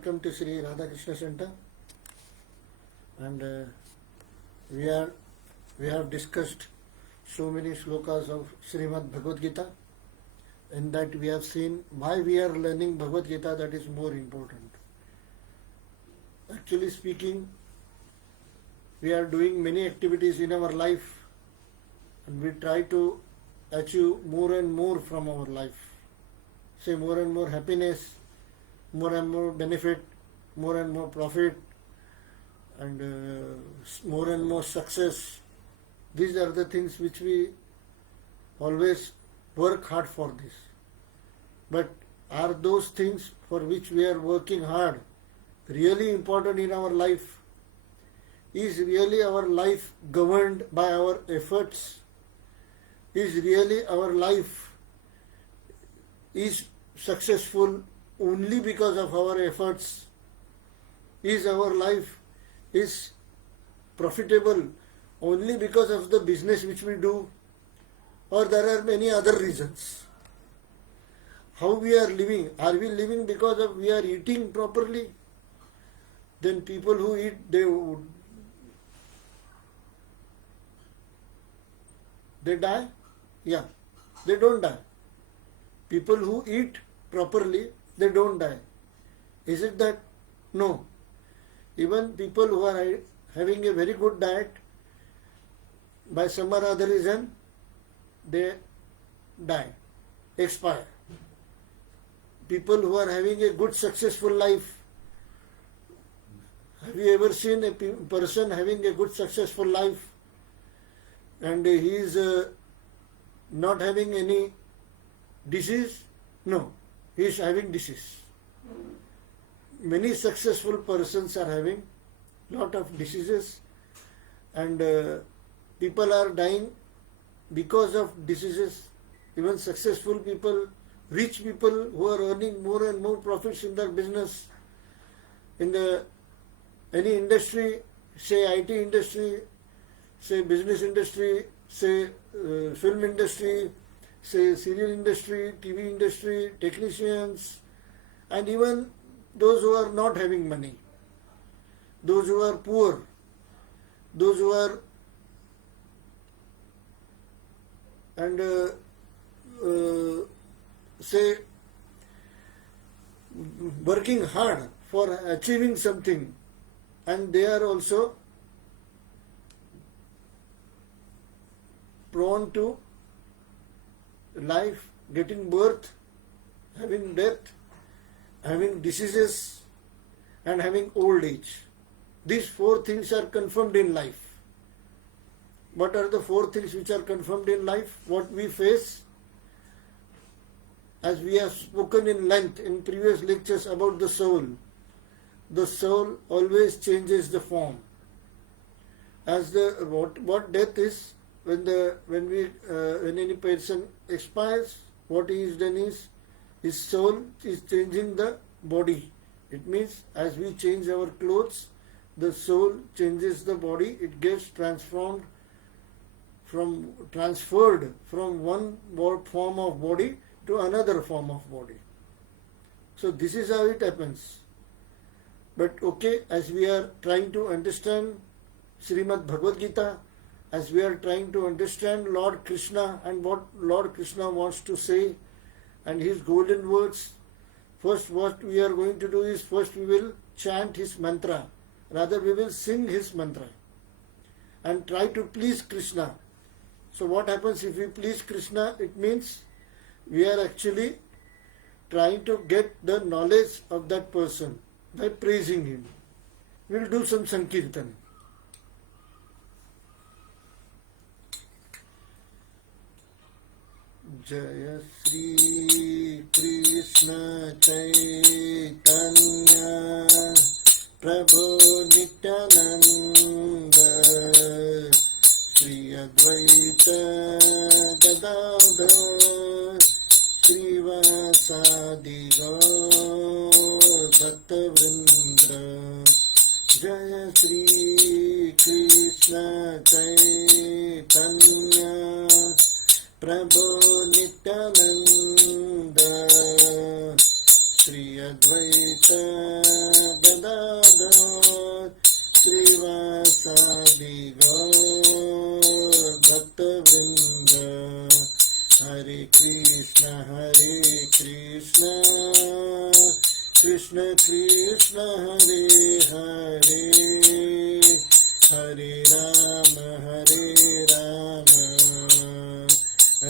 welcome to Sri Radha Krishna Center, and we have discussed so many shlokas of Srimad Bhagavad Gita. In that we have seen why we are learning Bhagavad Gita, that is more important. Actually speaking, we are doing many activities in our life and we try to achieve more and more from our life. Say more and more happiness, more and more benefit, more and more profit, and more and more success. These are the things which we always work hard for this. But are those things for which we are working hard really important in our life? Is really our life governed by our efforts? Is really our life is successful only because of our efforts? Is our life is profitable only because of the business which we do? Or there are many other reasons? How we are living? Are we living because of we are eating properly? Then people who eat, they die? Yeah, they don't die. People who eat properly, they don't die. Is it that? No. Even people who are having a very good diet, by some or other reason, they die, expire. People who are having a good successful life, have you ever seen a person having a good successful life and he is not having any disease? No, he is having disease. Many successful persons are having lot of diseases, and people are dying because of diseases. Even successful people, rich people who are earning more and more profits in their business, in any industry, say IT industry, say business industry, say film industry, say serial industry, TV industry, technicians, and even those who are not having money, those who are poor, those who are say working hard for achieving something, and they are also prone to life, getting birth, having death, having diseases, and having old age. These four things are confirmed in life. What are the four things which are confirmed in life? What we face, as we have spoken in length in previous lectures about the soul. The soul always changes the form. As what death is, when any person expires, what he is done is his soul is changing the body. It means as we change our clothes, the soul changes the body. It gets transferred from one form of body to another form of body. So this is how it happens. But okay, as we are trying to understand Srimad Bhagavad Gita, as we are trying to understand Lord Krishna and what Lord Krishna wants to say and his golden words, first what we are going to do is, first we will chant his mantra. Rather we will sing his mantra and try to please Krishna. So what happens if we please Krishna? It means we are actually trying to get the knowledge of that person by praising him. We will do some Sankirtan. Jaya Sri Krishna Chaitanya Prabhu Nityananda Sri Advaita Gadadhar Srivasadi Gaur Bhatta Vrinda. Jaya Sri Krishna Chaitanya Prabhu Nityananda Sri Advaita Krishna Krishna Hare Hare, Hare Rama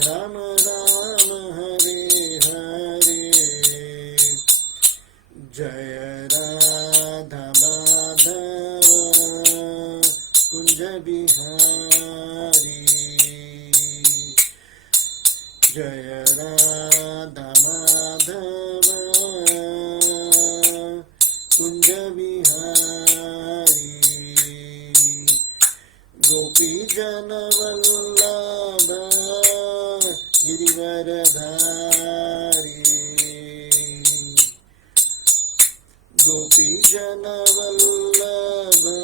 Rama Rama Hare Hare. Jaya Radha Madhava Kunja Bihari, Jaya Radha Madhava Kunja Bihari, Gopi Jana Vallabha Girivaradhari, Gopi Jana Vallabha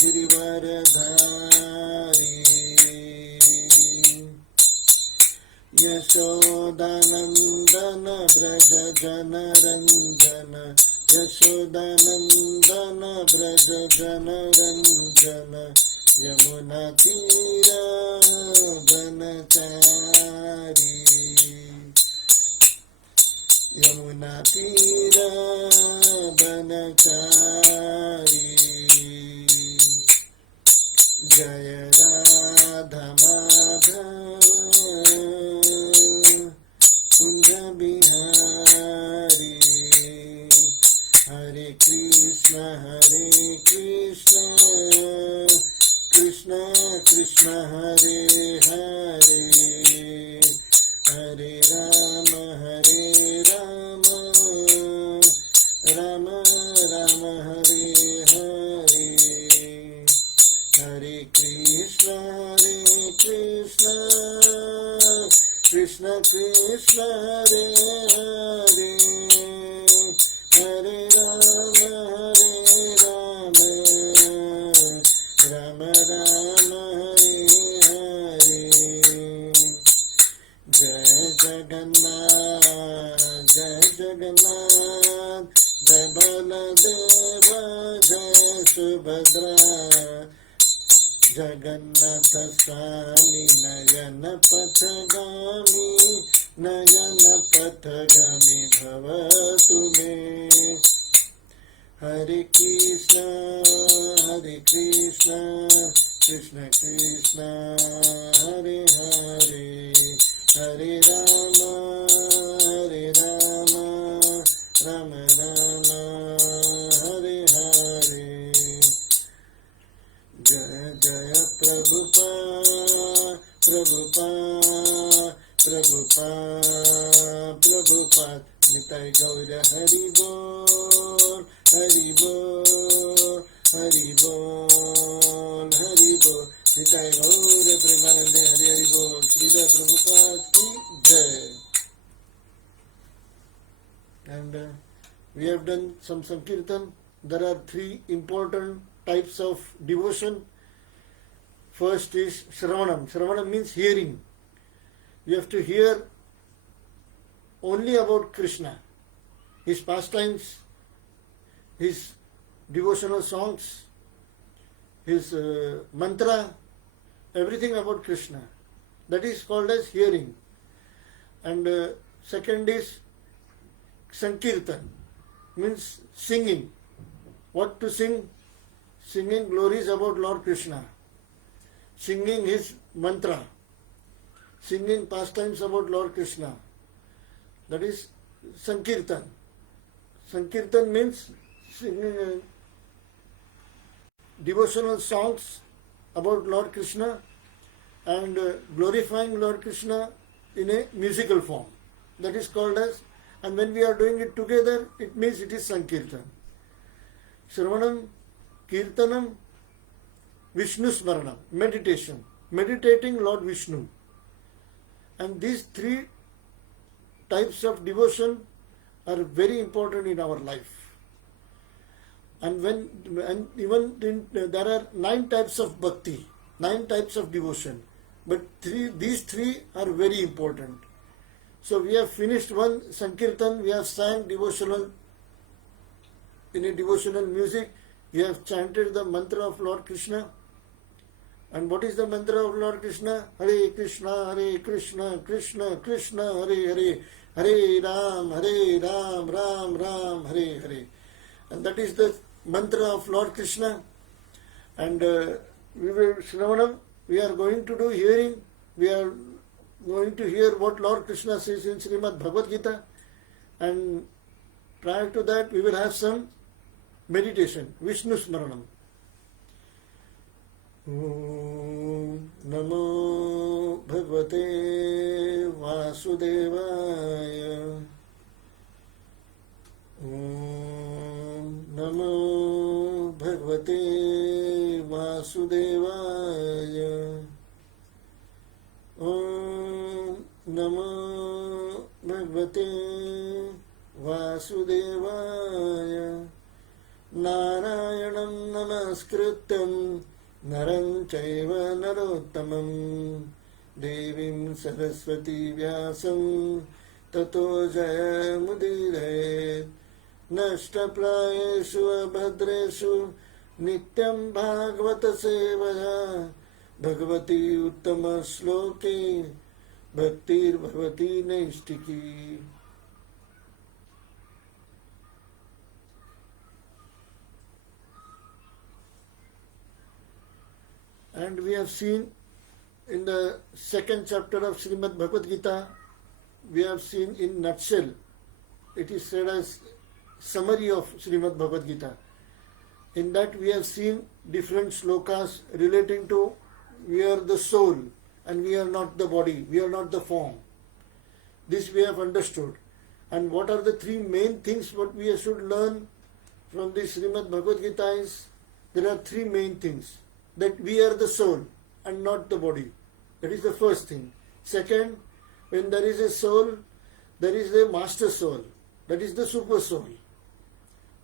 Girivaradhari, Yashodanandana Braja Jana Ranjana, Yashodanandana Braja Jana Ranjana, Yamuna Tira Banachari, Yamuna Tira Banachari, Jaya Radha Madhava Kunja Bihari, Hare Krishna Krishna Krishna Hare Hare, Hare Rama Rama Rama Hare Hare, Hare Krishna Krishna Krishna Hare Hare, Hare Rama Rama Rama Hare Hare. Jai Jagannath, Jai Jagannath, Jai Baladeva, Jai Subhadra, Jagannatha Swami Nayana Pathagami, Nayana Pathagami Bhavatu Me. Hare Krishna Krishna Krishna Hare Hare, Hare Rama Rama Rama Hare Hare. Jaya Jaya Prabhupada, Nitai Gaura Hari Bol, Hari Bol, Hari Bol, Hari Bol, Nitai Gaura Premanande Hari Hari Bol, Srila Prabhupada ki Jai. And we have done some Sankirtan. There are three important types of devotion. First is Shravanam. Shravanam means hearing. You have to hear only about Krishna, his pastimes, his devotional songs, his mantra, everything about Krishna. That is called as hearing. And second is Sankirtan, means singing. What to sing? Singing glories about Lord Krishna, singing his mantra, singing pastimes about Lord Krishna. That is Sankirtan. Sankirtan means singing devotional songs about Lord Krishna and glorifying Lord Krishna in a musical form. That is called as, and when we are doing it together, it means it is Sankirtan. Shravanam, Kirtanam, Vishnu Smaranam, meditation, meditating Lord Vishnu. And these three types of devotion are very important in our life. And there are 9 types of bhakti, 9 types of devotion, but these three are very important. So we have finished one Sankirtan, we have sang devotional, in a devotional music, we have chanted the mantra of Lord Krishna. And what is the mantra of Lord Krishna? Hare Krishna, Krishna Krishna, Hare Hare, Hare Ram, Ram Ram, Hare Hare. And that is the mantra of Lord Krishna. And we will, Shravanam, we are going to do hearing. We are going to hear what Lord Krishna says in Srimad Bhagavad Gita. And prior to that, we will have some meditation, Vishnu Smaranam. Namo Bhagavate Vasudevaya. Namo Bhagavate Vasudevaya. Namo Bhagavate Vasudevaya. Narayanam Namaskrityam Naram Chaiva Narottamam Devim Saraswati Vyasam Tato Jayamudire Nashtaprayeshu Abhadreshu Nityam Bhagavata Sevaya Bhagavati Uttama Shloke Bhaktir Bhavati Naistiki. And we have seen in the second chapter of Srimad Bhagavad Gita, we have seen in nutshell, it is said as summary of Srimad Bhagavad Gita. In that we have seen different slokas relating to we are the soul and we are not the body, we are not the form. This we have understood. And what are the three main things what we should learn from this Srimad Bhagavad Gita is, there are three main things. That we are the soul and not the body. That is the first thing. Second, when there is a soul, there is a master soul. That is the super soul.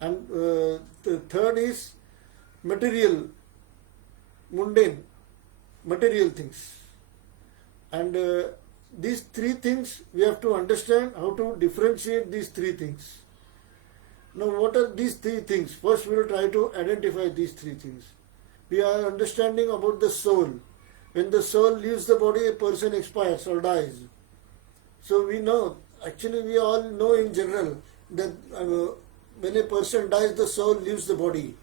And the third is material, mundane, material things. And these three things, we have to understand how to differentiate these three things. Now, what are these three things? First, we will try to identify these three things. We are understanding about the soul. When the soul leaves the body, a person expires or dies. So we know, actually we all know in general that when a person dies, the soul leaves the body.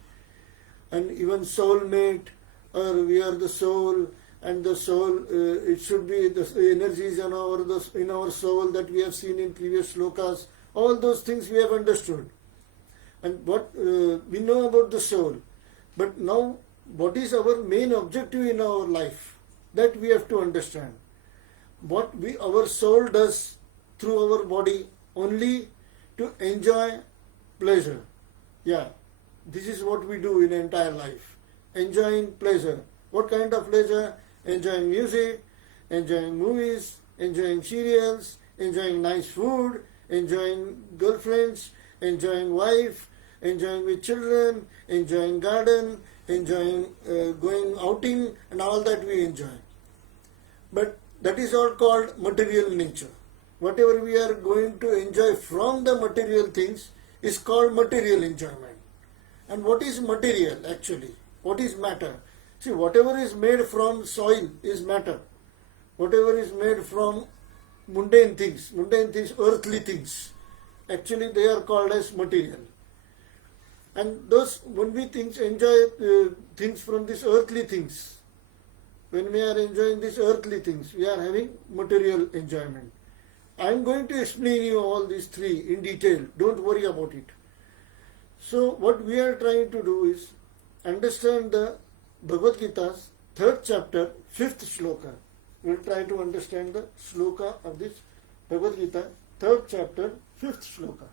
And even soulmate, or we are the soul, and the soul, it should be the energies in our soul that we have seen in previous slokas. All those things we have understood. And what we know about the soul. But now, what is our main objective in our life? That we have to understand. What our soul does through our body only to enjoy pleasure. Yeah, this is what we do in entire life. Enjoying pleasure. What kind of pleasure? Enjoying music, enjoying movies, enjoying serials, enjoying nice food, enjoying girlfriends, enjoying wife, enjoying with children, enjoying garden, enjoying going outing, and all that we enjoy. But that is all called material nature. Whatever we are going to enjoy from the material things is called material enjoyment. And what is material actually? What is matter? See, whatever is made from soil is matter. Whatever is made from mundane things, earthly things, actually they are called as material. And those, when we enjoy things from these earthly things, when we are enjoying these earthly things, we are having material enjoyment. I am going to explain you all these three in detail. Don't worry about it. So what we are trying to do is understand the Bhagavad Gita's 3rd chapter, 5th shloka. We will try to understand the shloka of this Bhagavad Gita, 3rd chapter, 5th shloka.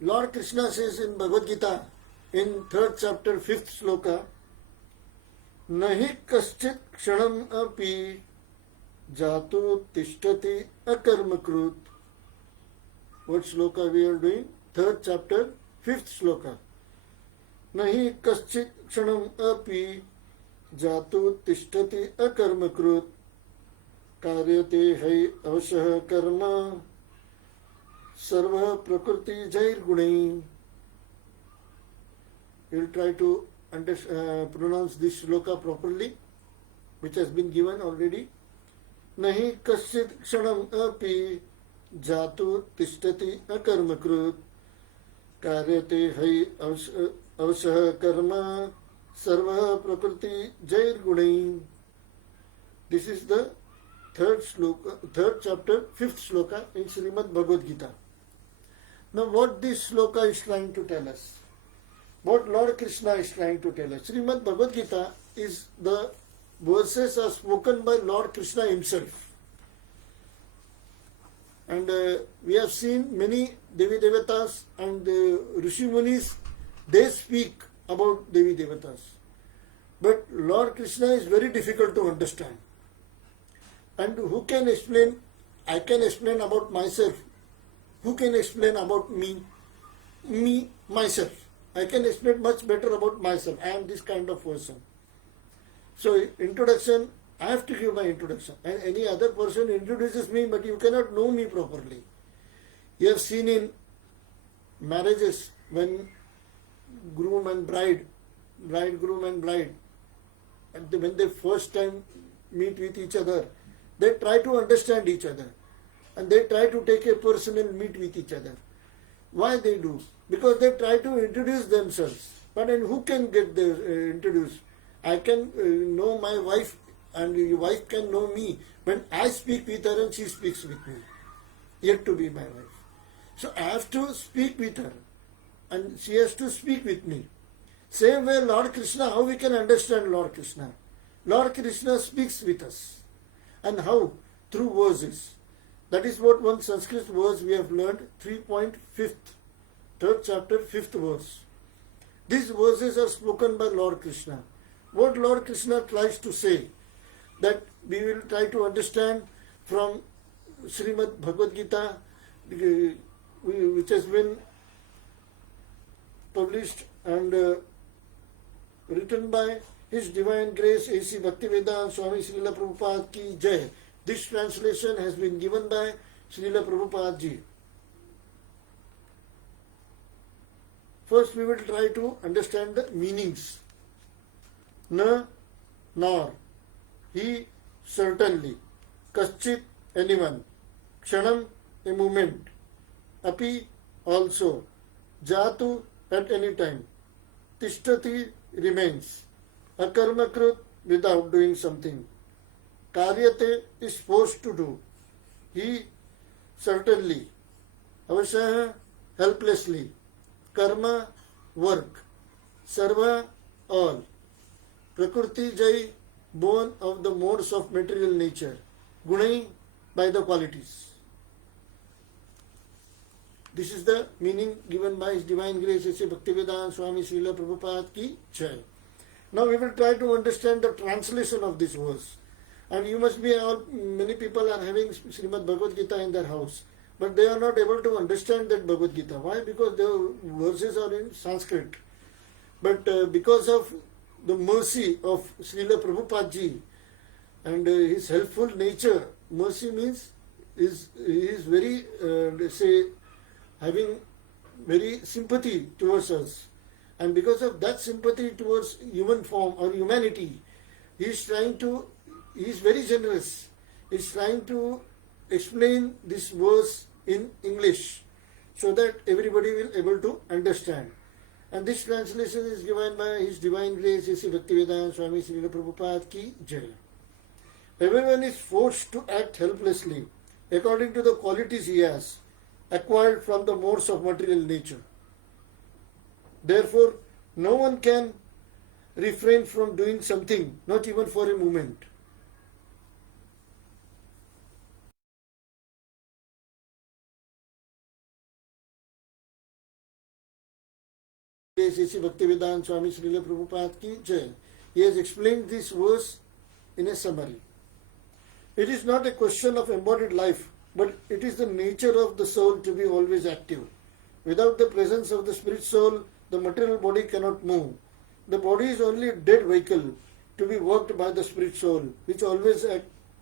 Lord Krishna says in Bhagavad Gita, in 3rd chapter, 5th shloka, Nahi kaschit kshanam api jato tishtati akarmakrut. What shloka we are doing? 3rd chapter, 5th shloka. Nahi kaschit kshanam api jato tishtati akarmakrut. कार्यते है अवशः कर्म सर्व प्रकृति जैर्गुणै. We will try to pronounce this shloka properly, which has been given already. Nahi kaschid kshanam api jatu tishtati akarmakrut karyate hai avashah karma sarva prakriti jairgunai. This is the third chapter, fifth shloka in Srimad Bhagavad Gita. Now what this shloka is trying to tell us? What Lord Krishna is trying to tell us? Srimad Bhagavad Gita is the verses are spoken by Lord Krishna himself. And we have seen many Devi Devatas and Rishi Munis, they speak about Devi Devatas. But Lord Krishna is very difficult to understand. And who can explain? I can explain about myself. Who can explain about me? Me, myself. I can explain much better about myself. I am this kind of person. So introduction, I have to give my introduction. And any other person introduces me, but you cannot know me properly. You have seen in marriages when groom and bride, bridegroom and bride, and when they first time meet with each other, they try to understand each other. And they try to take a personal meet with each other. Why they do? Because they try to introduce themselves. But then who can get introduced? I can know my wife and your wife can know me when I speak with her and she speaks with me. Yet to be my wife. So I have to speak with her and she has to speak with me. Same way Lord Krishna, how we can understand Lord Krishna? Lord Krishna speaks with us. And how? Through verses. That is what one Sanskrit verse we have learned, 3.5, third chapter, 5th verse. These verses are spoken by Lord Krishna. What Lord Krishna tries to say, that we will try to understand from Srimad Bhagavad Gita, which has been published and written by His Divine Grace A.C. Bhaktivedanta Swami Srila Prabhupada Ki Jai. This translation has been given by Srila Prabhupada Ji. First we will try to understand the meanings. Na, nor, he, certainly, kaschit, anyone, kshanam, a moment, api, also, jatu, at any time, tishtati, remains, akarmakrut, without doing something, karyate, is forced to do, he, certainly, avashah, helplessly, karma, work, sarva, all, prakriti jai, born of the modes of material nature, gunai, by the qualities. This is the meaning given by His Divine Grace A.C. Bhaktivedanta Swami Srila Prabhupada Ki Jai. Now we will try to understand the translation of this verse. And you must be many people are having Srimad Bhagavad Gita in their house, but they are not able to understand that Bhagavad Gita. Why? Because the verses are in Sanskrit. But because of the mercy of Srila Prabhupada Ji and his helpful nature, mercy means he is very, having very sympathy towards us. And because of that sympathy towards human form or humanity, he is very generous. He is trying to explain this verse in English so that everybody will able to understand. And this translation is given by His Divine Grace A.C. Bhaktivedanta Swami Srila Prabhupada Ki Jai. Everyone is forced to act helplessly according to the qualities he has acquired from the modes of material nature. Therefore, no one can refrain from doing something, not even for a moment. A.C. Bhaktivedanta Swami Srila Prabhupada Ki Jai. He has explained this verse in a summary. It is not a question of embodied life, but it is the nature of the soul to be always active. Without the presence of the spirit soul, the material body cannot move. The body is only a dead vehicle to be worked by the spirit soul, which always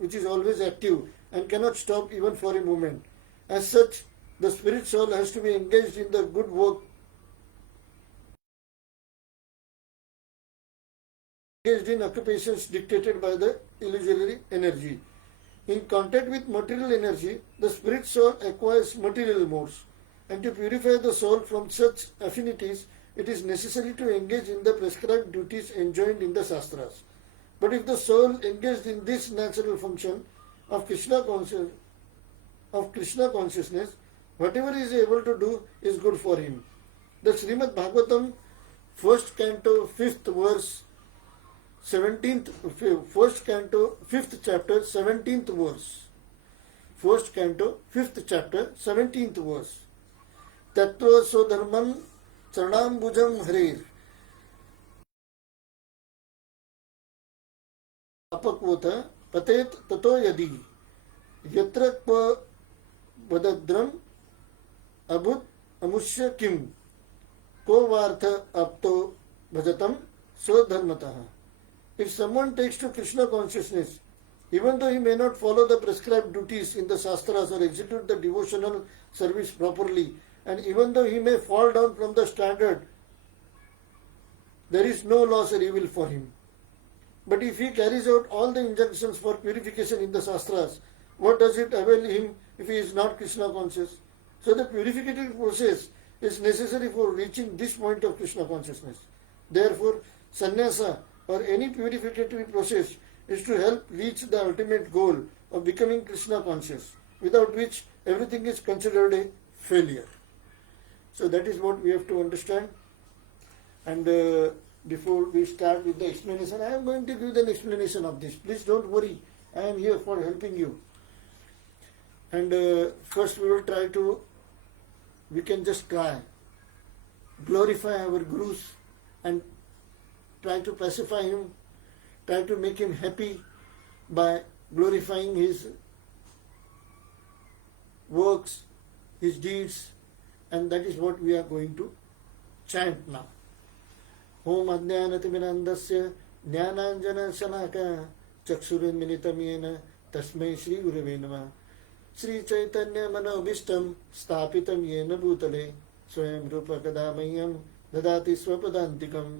which is always active and cannot stop even for a moment. As such, the spirit soul has to be engaged in the good work, engaged in occupations dictated by the illusory energy. In contact with material energy, the spirit soul acquires material modes, and to purify the soul from such affinities, it is necessary to engage in the prescribed duties enjoined in the Shastras. But if the soul engaged in this natural function of Krishna consciousness, whatever he is able to do is good for him. The Srimad Bhagavatam, first canto, 5th verse, 17th, first canto, 5th chapter, 17th verse. First canto, 5th chapter, 17th verse. Tattva sodharman charanambujam harir. Apakvota patet tato yadi. Yatra kva vadadram abhut amushya kim. Ko vartha apto bhajatam sodharmataha. If someone takes to Krishna consciousness, even though he may not follow the prescribed duties in the Shastras or execute the devotional service properly, and even though he may fall down from the standard, there is no loss or evil for him. But if he carries out all the injunctions for purification in the Shastras, what does it avail him if he is not Krishna conscious? So the purificative process is necessary for reaching this point of Krishna consciousness. Therefore, sannyasa or any purificatory process is to help reach the ultimate goal of becoming Krishna conscious, without which everything is considered a failure. So that is what we have to understand. And before we start with the explanation, I am going to give an explanation of this. Please don't worry, I am here for helping you. And first we can just try, glorify our gurus and try to pacify him, try to make him happy by glorifying his works, his deeds, and that is what we are going to chant now. Om Adnyanatimirandasya Jnananjana Shalaka Chakshurunmilitam Yena Tasmai Shri Gurave Namah. Sri Chaitanya Manobishtam Stapitam Yena Bhutale Swayam Rupa Kadamayyam Dadati Swapadantikam.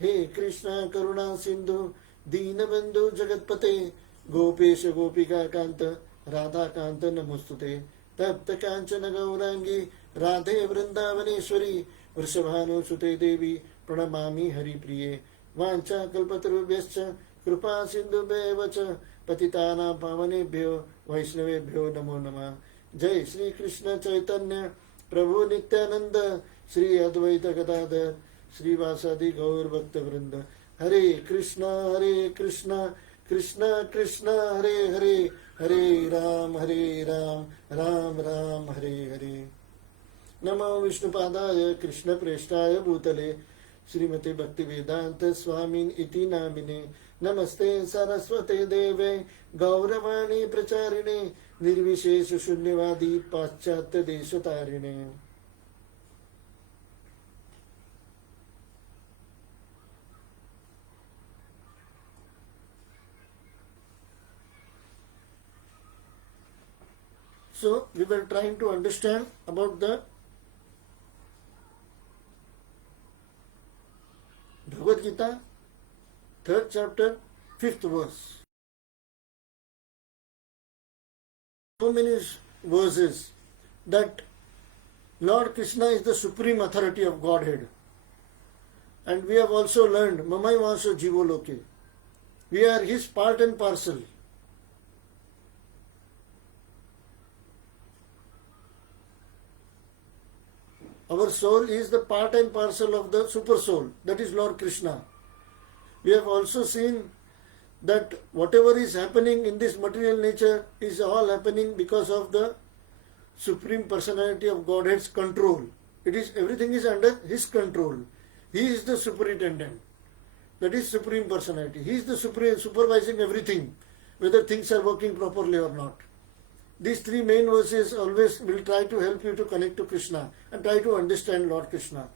He Krishna Karuna Sindhu Deenabandhu Jagatpate Gopesha Gopika Kanta Radha Kanta Namostute Tapta Kanchana Gaurangi Radhe Vrindavaneshwari Vrishabhanu Sute Devi Pranamami Hari Priye Vancha Kalpatarubhyascha Krupa Sindhu Bevacha Patitana Pavanebhyo Vaishnavebhyo Namo Namah. Jai Sri Krishna Chaitanya Prabhu Nityananda Sri Advaita Gadadhar Sri Vasadi Gaur Bhakta Vrinda. Hare Krishna Krishna Krishna Hare Hare Hare Ram Ram Ram Hare Hare. Namo Vishnupadaya Krishna Preshtaya Bhutale Srimati Bhakti Vedanta Swamin Iti Namine. Namaste Saraswate Deve Gauravani Pracharine Nirvishesha Shunyavadi Paschatya Deshatarine. So we were trying to understand about the Bhagavad Gita, 3rd chapter, 5th verse. So many verses that Lord Krishna is the supreme authority of Godhead. And we have also learned Mamai Vaso Jivo Loke. We are his part and parcel. Our soul is the part and parcel of the super soul, that is Lord Krishna. We have also seen that whatever is happening in this material nature is all happening because of the Supreme Personality of Godhead's control. Everything is under his control. He is the superintendent. That is Supreme Personality. He is the supervising everything, whether things are working properly or not. These three main verses always will try to help you to connect to Krishna and try to understand Lord Krishna.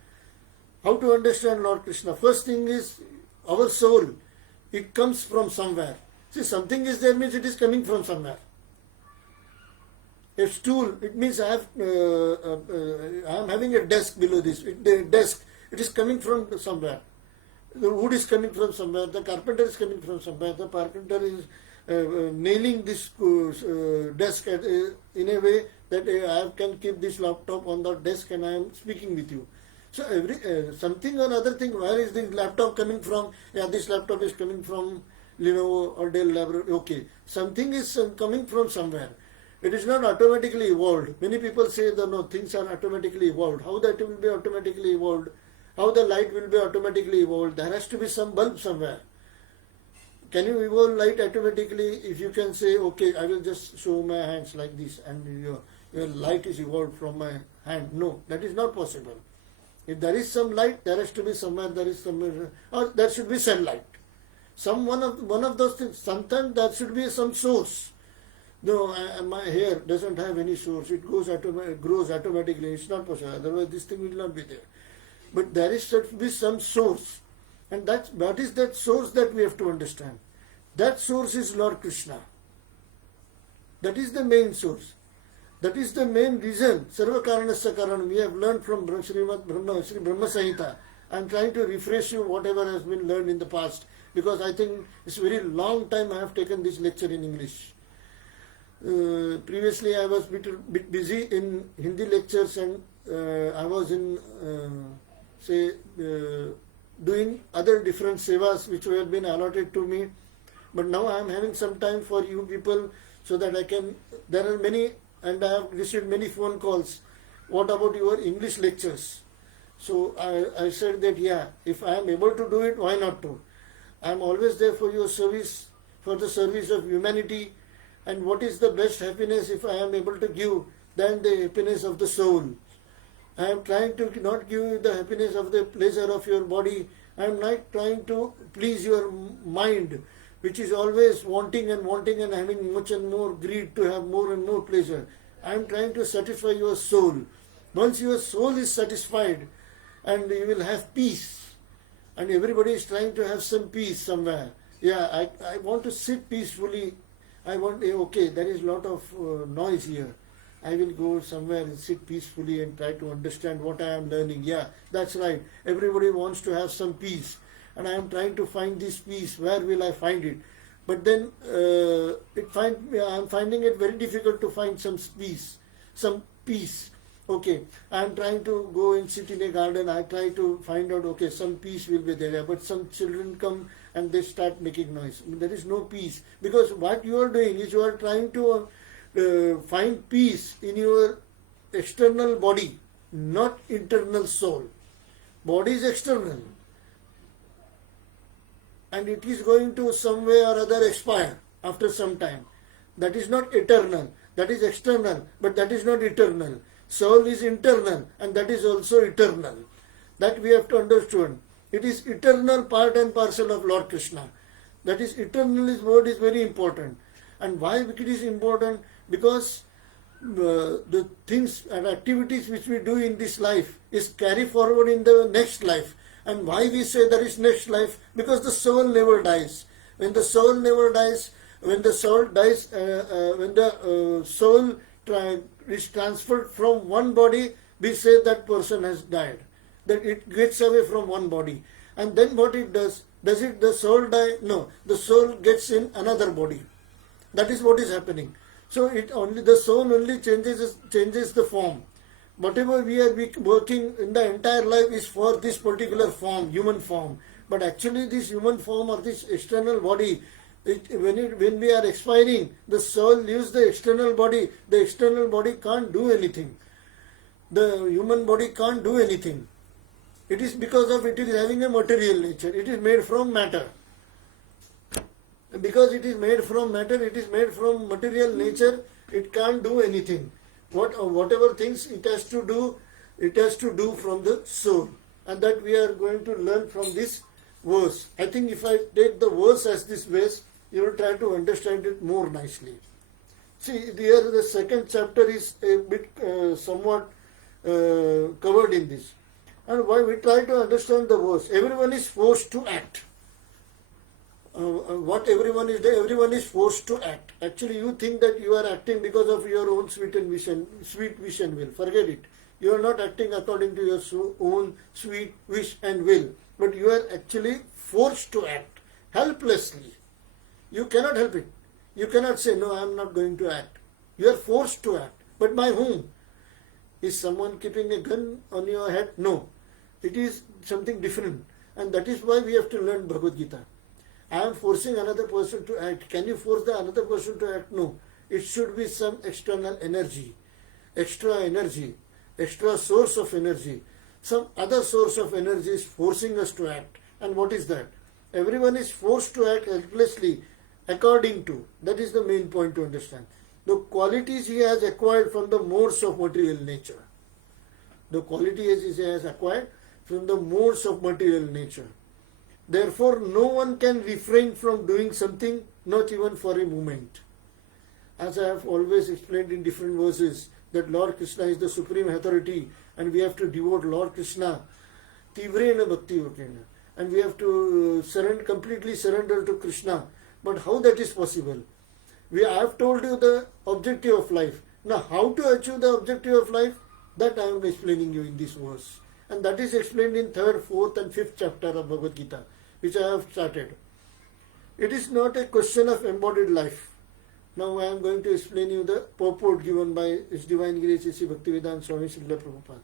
How to understand Lord Krishna? First thing is our soul. It comes from somewhere. See, something is there means it is coming from somewhere. A stool, it means I am having a desk below this. The desk, it is coming from somewhere. The wood is coming from somewhere. The carpenter is coming from somewhere. The carpenter is nailing this desk in a way that I can keep this laptop on the desk and I am speaking with you. So every something or other thing. Where is this laptop coming from? Yeah, this laptop is coming from Lenovo or Dell Laboratory. Okay, something is coming from somewhere. It is not automatically evolved. Many people say that no, things are automatically evolved. How that will be automatically evolved? How the light will be automatically evolved? There has to be some bulb somewhere. Can you evolve light automatically? If you can say, okay, I will just show my hands like this and your light is evolved from my hand. No, that is not possible. If there is some light, there has to be somewhere, there is somewhere, or there should be sunlight. One of those things. Sometimes there should be some source. No, my hair doesn't have any source. It grows automatically. It's not possible. Otherwise, this thing will not be there. But there should be some source. And what is that source that we have to understand? That source is Lord Krishna. That is the main source. That is the main reason. Sarva Karanasya Karanam. We have learned from Srimad Brahma, Sri Brahma Samhita. I am trying to refresh you whatever has been learned in the past. Because I think it's a very long time I have taken this lecture in English. Previously I was bit busy in Hindi lectures and I was in doing other different sevas which have been allotted to me. But now I am having some time for you people so that I can, there are many and I have received many phone calls. What about your English lectures? So I said that yeah, if I am able to do it, why not to? I am always there for your service, for the service of humanity. And what is the best happiness if I am able to give than the happiness of the soul? I am trying to not give you the happiness of the pleasure of your body. I am not trying to please your mind, which is always wanting and having much and more greed to have more and more pleasure. I am trying to satisfy your soul. Once your soul is satisfied and you will have peace, and everybody is trying to have some peace somewhere. Yeah, I want to sit peacefully. I want, okay, there is a lot of noise here. I will go somewhere and sit peacefully and try to understand what I am learning. Yeah, that's right. Everybody wants to have some peace. And I am trying to find this peace. Where will I find it? But then I am finding it very difficult to find some peace. Okay, I am trying to go and sit in a garden. I try to find out, okay, some peace will be there. But some children come and they start making noise. There is no peace. Because what you are doing is you are trying to find peace in your external body, not internal soul. Body is external. And it is going to some way or other expire after some time. That is not eternal. That is external, but that is not eternal. Soul is internal and that is also eternal. That we have to understand. It is eternal part and parcel of Lord Krishna. That is eternal word is very important. And why it is important? Because the things and activities which we do in this life is carry forward in the next life. And why we say there is next life? Because the soul never dies. When the soul never dies, when the soul dies, when the soul is transferred from one body, we say that person has died. That it gets away from one body. And then what it does? Does it the soul die? No. The soul gets in another body. That is what is happening. So the soul only changes the form. Whatever we are working in the entire life is for this particular form, human form. But actually this human form or this external body, when we are expiring, the soul leaves the external body. The external body can't do anything. The human body can't do anything. It is because of it is having a material nature. It is made from matter. Because it is made from matter, it is made from material nature, it can't do anything. Whatever things it has to do from the soul. And that we are going to learn from this verse. I think if I take the verse as this base, you will try to understand it more nicely. See, here the second chapter is a bit somewhat covered in this. And why we try to understand the verse. Everyone is forced to act. what everyone is doing, everyone is forced to act. Actually, you think that you are acting because of your own sweet wish and will. Forget it. You are not acting according to your own sweet wish and will, but you are actually forced to act helplessly. You cannot help it. You cannot say, no, I am not going to act. You are forced to act. But by whom? Is someone keeping a gun on your head? No. It is something different. And that is why we have to learn Bhagavad Gita. I am forcing another person to act. Can you force the another person to act? No. It should be some external energy, extra source of energy. Some other source of energy is forcing us to act. And what is that? Everyone is forced to act helplessly according to. That is the main point to understand. The qualities he has acquired from the modes of material nature. The qualities he has acquired from the modes of material nature. Therefore, no one can refrain from doing something, not even for a moment. As I have always explained in different verses, that Lord Krishna is the supreme authority and we have to devote Lord Krishna tivrena bhakti yogena, and we have to completely surrender to Krishna. But how that is possible? I have told you the objective of life. Now, how to achieve the objective of life? That I am explaining you in this verse. And that is explained in 3rd, 4th and 5th chapter of Bhagavad Gita, which I have started. It is not a question of embodied life. Now I am going to explain you the purport given by His Divine Grace Sri Bhaktivedanta Swami Srila Prabhupada.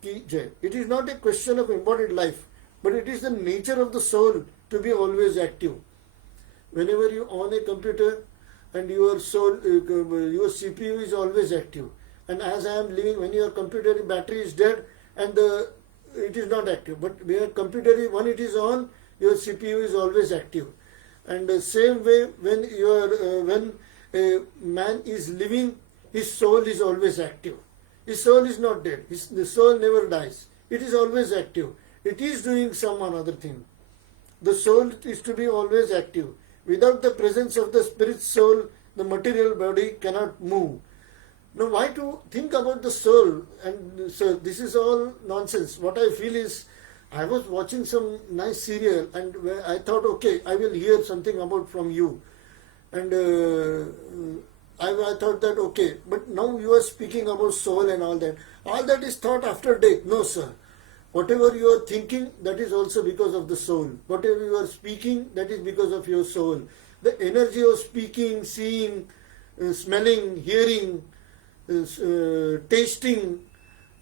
Ki Jai. It is not a question of embodied life, but it is the nature of the soul to be always active. Whenever you on a computer and your soul, your CPU is always active. And as I am living, when your computer battery is dead and it is not active, but when your computer, when it is on, your CPU is always active. And the same way, when a man is living, his soul is always active. His soul is not dead. The soul never dies. It is always active. It is doing some other thing. The soul is to be always active. Without the presence of the spirit soul, the material body cannot move. Now, why to think about the soul? And so this is all nonsense. What I feel is, I was watching some nice serial and I thought, okay, I will hear something about from you. And I thought that, okay, but now you are speaking about soul and all that. All that is thought after death. No, sir. Whatever you are thinking, that is also because of the soul. Whatever you are speaking, that is because of your soul. The energy of speaking, seeing, smelling, hearing, tasting,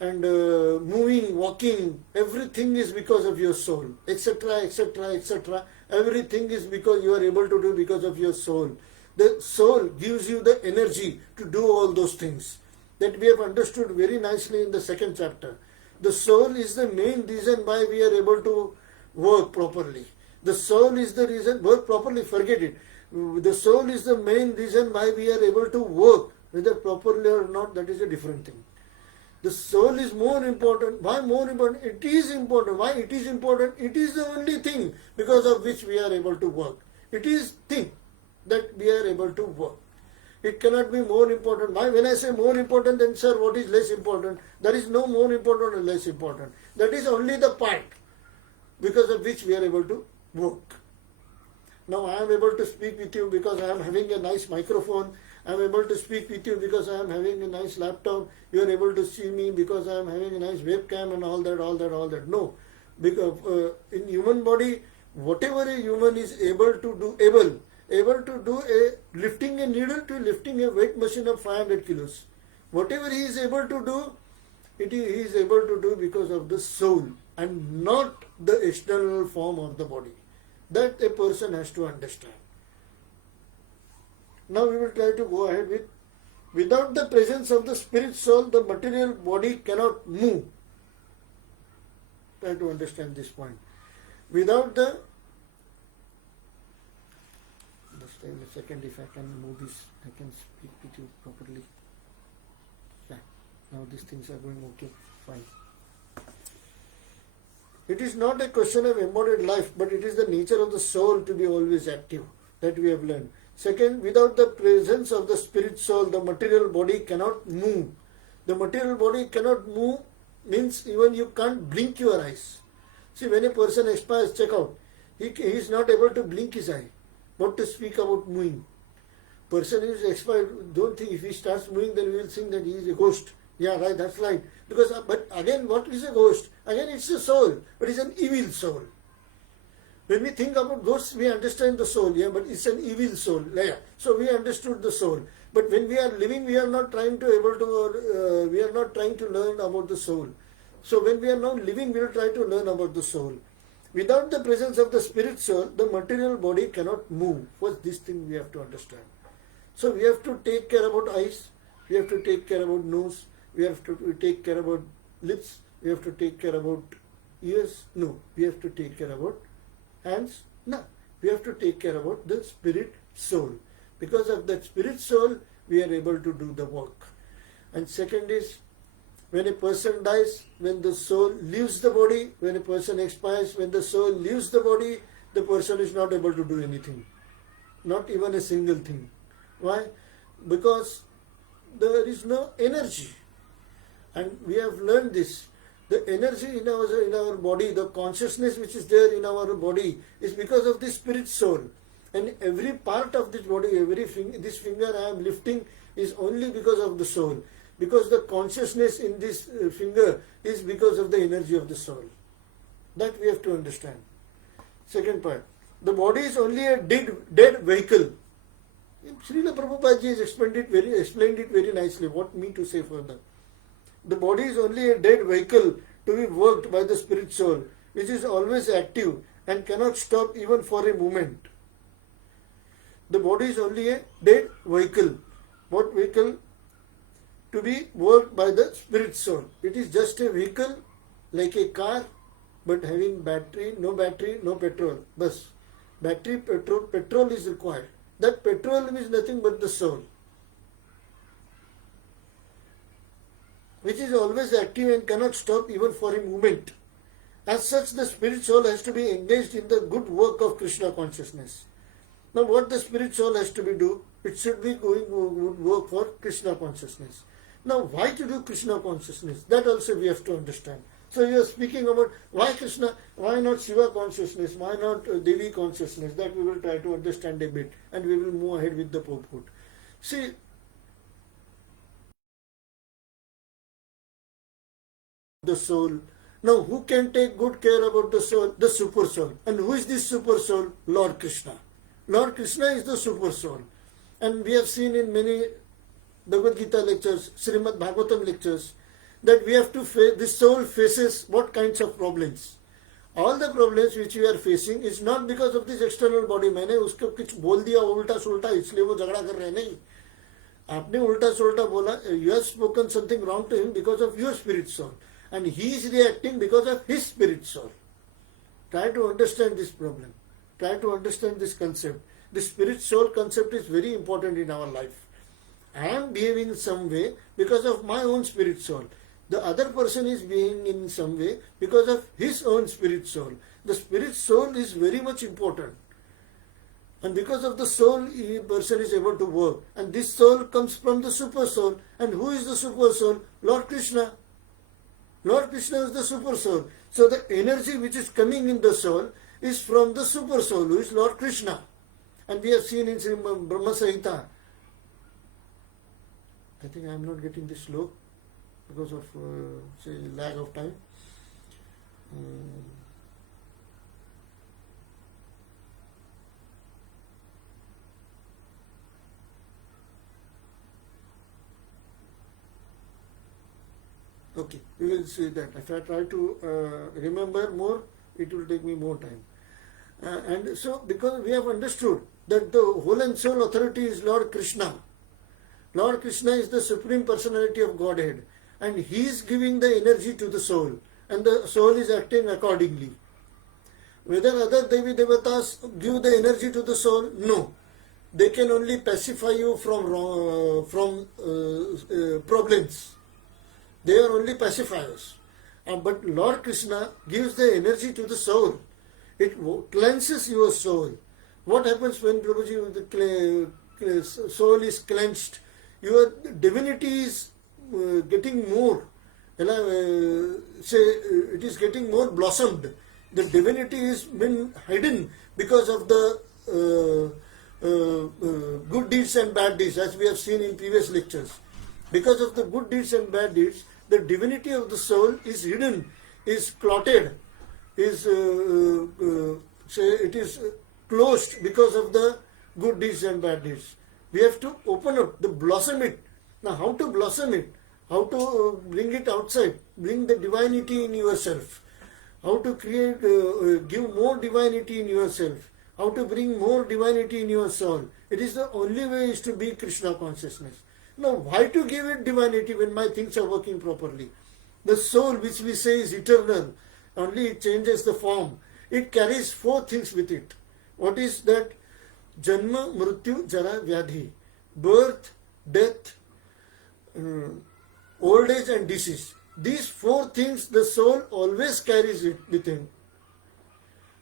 and moving, walking, everything is because of your soul, etc., etc., etc. Everything is because you are able to do because of your soul. The soul gives you the energy to do all those things. That we have understood very nicely in the 2nd chapter. The soul is the main reason why we are able to work properly. The soul is the reason, work properly, forget it. The soul is the main reason why we are able to work, whether properly or not, that is a different thing. The soul is more important. Why more important? It is important. Why it is important? It is the only thing because of which we are able to work. It is thing that we are able to work. It cannot be more important. Why? When I say more important, then sir, what is less important? There is no more important or less important. That is only the part because of which we are able to work. Now I am able to speak with you because I am having a nice microphone. I am able to speak with you because I am having a nice laptop. You are able to see me because I am having a nice webcam and all that. No. Because in human body, whatever a human is able to do, able to do a lifting a needle to lifting a weight machine of 500 kilos. Whatever he is able to do, he is able to do because of the soul and not the external form of the body. That a person has to understand. Now we will try to go ahead with, without the presence of the spirit soul, the material body cannot move. Try to understand this point. Without the, just in a second, if I can move this, I can speak with you properly. Yeah, now these things are going okay, fine. It is not a question of embodied life, but it is the nature of the soul to be always active. That we have learned. Second, without the presence of the spirit soul, the material body cannot move. The material body cannot move means even you can't blink your eyes. See, when a person expires, check out, he is not able to blink his eye. What to speak about moving? Person who is expired, don't think if he starts moving, then we will think that he is a ghost. Yeah, right, that's right. Because, but again, what is a ghost? Again, it's a soul, but it's an evil soul. When we think about ghosts, we understand the soul, yeah, but it's an evil soul. Yeah. So we understood the soul. But when we are living, we are not trying to we are not trying to learn about the soul. So when we are now living, we will try to learn about the soul. Without the presence of the spirit soul, the material body cannot move. First, this thing we have to understand. So we have to take care about eyes, we have to take care about nose, we have to take care about lips, we have to take care about ears. No, we have to take care about hands. No, we have to take care about the spirit soul. Because of that spirit soul, we are able to do the work. And second is, when a person dies, when the soul leaves the body, when a person expires, when the soul leaves the body, the person is not able to do anything. Not even a single thing. Why? Because there is no energy. And we have learned this. The energy in our body, the consciousness which is there in our body is because of the spirit soul. And every part of this body, this finger I am lifting is only because of the soul. Because the consciousness in this finger is because of the energy of the soul. That we have to understand. Second part. The body is only a dead vehicle. Srila Prabhupada ji has explained it very nicely. What me to say further? The body is only a dead vehicle to be worked by the spirit soul, which is always active and cannot stop even for a moment. The body is only a dead vehicle. What vehicle? To be worked by the spirit soul. It is just a vehicle like a car, but having no petrol. Bas. Battery, petrol is required. That petrol is nothing but the soul, which is always active and cannot stop even for a moment. As such, the spirit soul has to be engaged in the good work of Krishna consciousness. Now, what the spirit soul has to be do? It should be going good work for Krishna consciousness. Now, why to do Krishna consciousness? That also we have to understand. So you are speaking about why Krishna, why not Shiva consciousness, why not Devi consciousness? That we will try to understand a bit, and we will move ahead with the purport. See, the soul. Now, who can take good care about the soul? The super soul. And who is this super soul? Lord Krishna. Lord Krishna is the super soul. And we have seen in many Bhagavad Gita lectures, Srimad Bhagavatam lectures, that we have to face, this soul faces what kinds of problems. All the problems which we are facing is not because of this external body. मैंने उसको कुछ बोल दिया उल्टा सुल्टा इसलिए वो झगड़ा कर रहे हैं नहीं. आपने उल्टा सुल्टा बोला. You have spoken something wrong to him because of your spirit soul, and he is reacting because of his spirit soul. Try to understand this problem. Try to understand this concept. The spirit soul concept is very important in our life. I am behaving in some way because of my own spirit soul. The other person is behaving in some way because of his own spirit soul. The spirit soul is very much important. And because of the soul, a person is able to work. And this soul comes from the super soul. And who is the super soul? Lord Krishna. Lord Krishna is the super soul. So the energy which is coming in the soul is from the super soul, who is Lord Krishna. And we have seen in Srimad Brahma Samhita. I think I am not getting this slow because of say lag of time. Okay, we will see that. If I try to remember more, it will take me more time. And so, because we have understood that the whole and soul authority is Lord Krishna. Lord Krishna is the Supreme Personality of Godhead, and He is giving the energy to the soul, and the soul is acting accordingly. Whether other Devi Devatas give the energy to the soul, no. They can only pacify you from problems. They are only pacifiers. But Lord Krishna gives the energy to the soul. It cleanses your soul. What happens when Prabhuji, the soul is cleansed? Your divinity is getting more, it is getting more blossomed. The divinity is been hidden because of the good deeds and bad deeds, as we have seen in previous lectures. Because of the good deeds and bad deeds, the divinity of the soul is hidden, is clotted, is it is closed because of the good deeds and bad deeds. We have to open up, the blossom it. Now, how to blossom it? How to bring it outside? Bring the divinity in yourself. How to create, give more divinity in yourself. How to bring more divinity in your soul. It is the only way is to be Krishna consciousness. Now, why to give it divinity when my things are working properly? The soul, which we say is eternal, only it changes the form. It carries four things with it. What is that? Janma, Mrityu, Jara, Vyadhi. Birth, death, old age and disease. These four things the soul always carries it with him.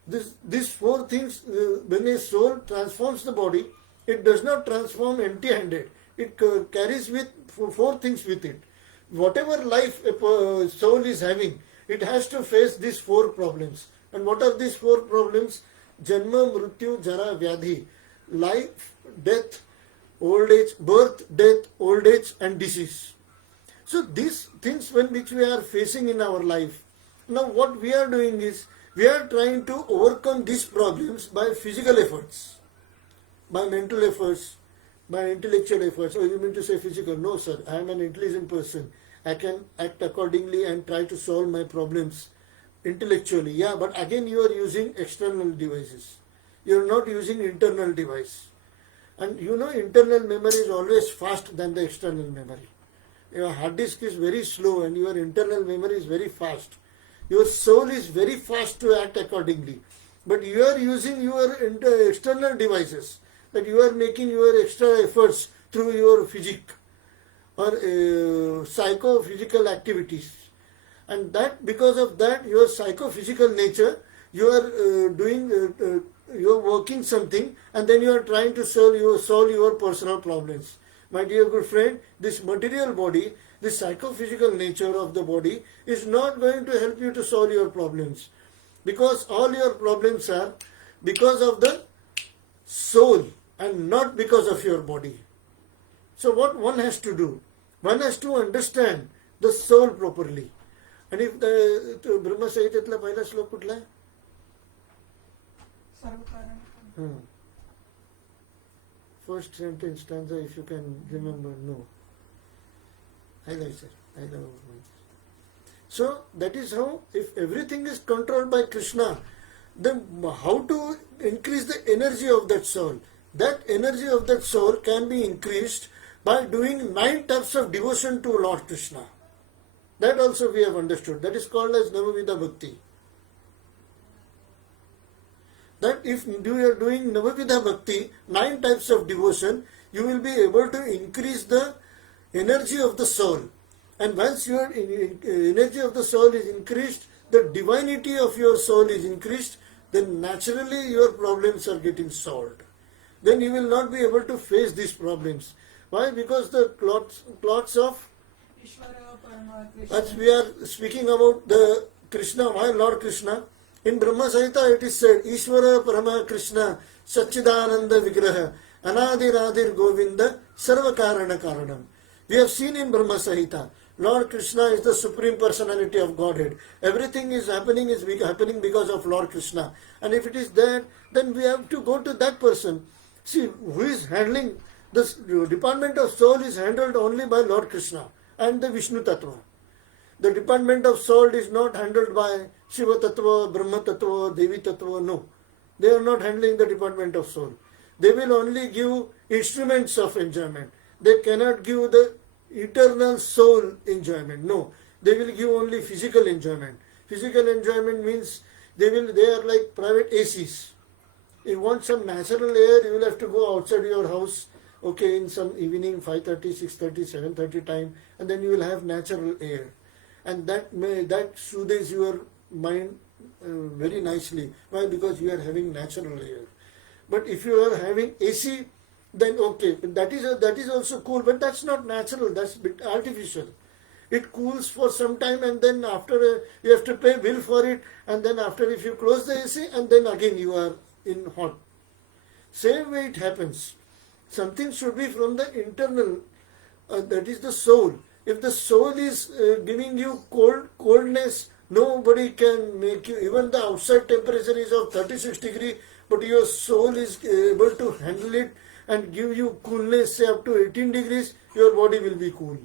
These four things, when a soul transforms the body, it does not transform empty-handed. It carries with four things with it. Whatever life a soul is having, it has to face these four problems. And what are these four problems? Janma, Mrityu, Jara, Vyadhi. Life, death, old age, birth, death, old age and disease. So these things which we are facing in our life, now what we are doing is, we are trying to overcome these problems by physical efforts, by mental efforts, by intellectual efforts. Oh, you mean to say physical? No, sir. I am an intelligent person. I can act accordingly and try to solve my problems intellectually. Yeah, but again you are using external devices. You are not using internal device. And you know, internal memory is always faster than the external memory. Your hard disk is very slow and your internal memory is very fast. Your soul is very fast to act accordingly. But you are using your external devices, that you are making your extra efforts through your physique or psychophysical activities. And that, because of that, your psychophysical nature, you are you are working something and then you are trying to solve your personal problems. My dear good friend, this material body, this psychophysical nature of the body is not going to help you to solve your problems, because all your problems are because of the soul and not because of your body. So what one has to do? One has to understand the soul properly. And if the Brahma Sahitatla पहिला श्लोक कुठला आहे? First sentence stanza, if you can remember. No. I know, sir. I know. So that is how, if everything is controlled by Krishna, then how to increase the energy of that soul? That energy of that soul can be increased by doing 9 types of devotion to Lord Krishna. That also we have understood. That is called as Navavida Bhakti. That if you are doing Navavida Bhakti, 9 types of devotion, you will be able to increase the energy of the soul. And once your energy of the soul is increased, the divinity of your soul is increased, then naturally your problems are getting solved. Then you will not be able to face these problems. Why? Because the clots of, as we are speaking about the Krishna, why Lord Krishna? In Brahma Samhita it is said, Ishvara Parama Krishna Satchidananda Vigraha Anadir Adir Govinda Sarva Karana Karanam. We have seen in Brahma Samhita, Lord Krishna is the Supreme Personality of Godhead. Everything is happening because of Lord Krishna. And if it is that, then we have to go to that person. See, who is handling this department of soul is handled only by Lord Krishna and the Vishnu Tattva. The department of soul is not handled by Shiva Tattva, Brahma Tattva, Devi Tattva. No. They are not handling the department of soul. They will only give instruments of enjoyment. They cannot give the eternal soul enjoyment. No. They will give only physical enjoyment. Physical enjoyment means they are like private ACs. If you want some natural air, you will have to go outside your house, okay, in some evening, 5:30, 6:30, 7:30 time, and then you will have natural air. And that soothes your mind very nicely. Why? Because you are having natural air. But if you are having AC, then okay, that is also cool, but that's not natural, that's a bit artificial. It cools for some time and then after you have to pay bill for it, and then after if you close the AC and then again you are in hot. Same way it happens. Something should be from the internal, that is the soul. If the soul is giving you coldness, nobody can make you, even the outside temperature is of 36 degree, but your soul is able to handle it and give you coolness, say up to 18 degrees, your body will be cool.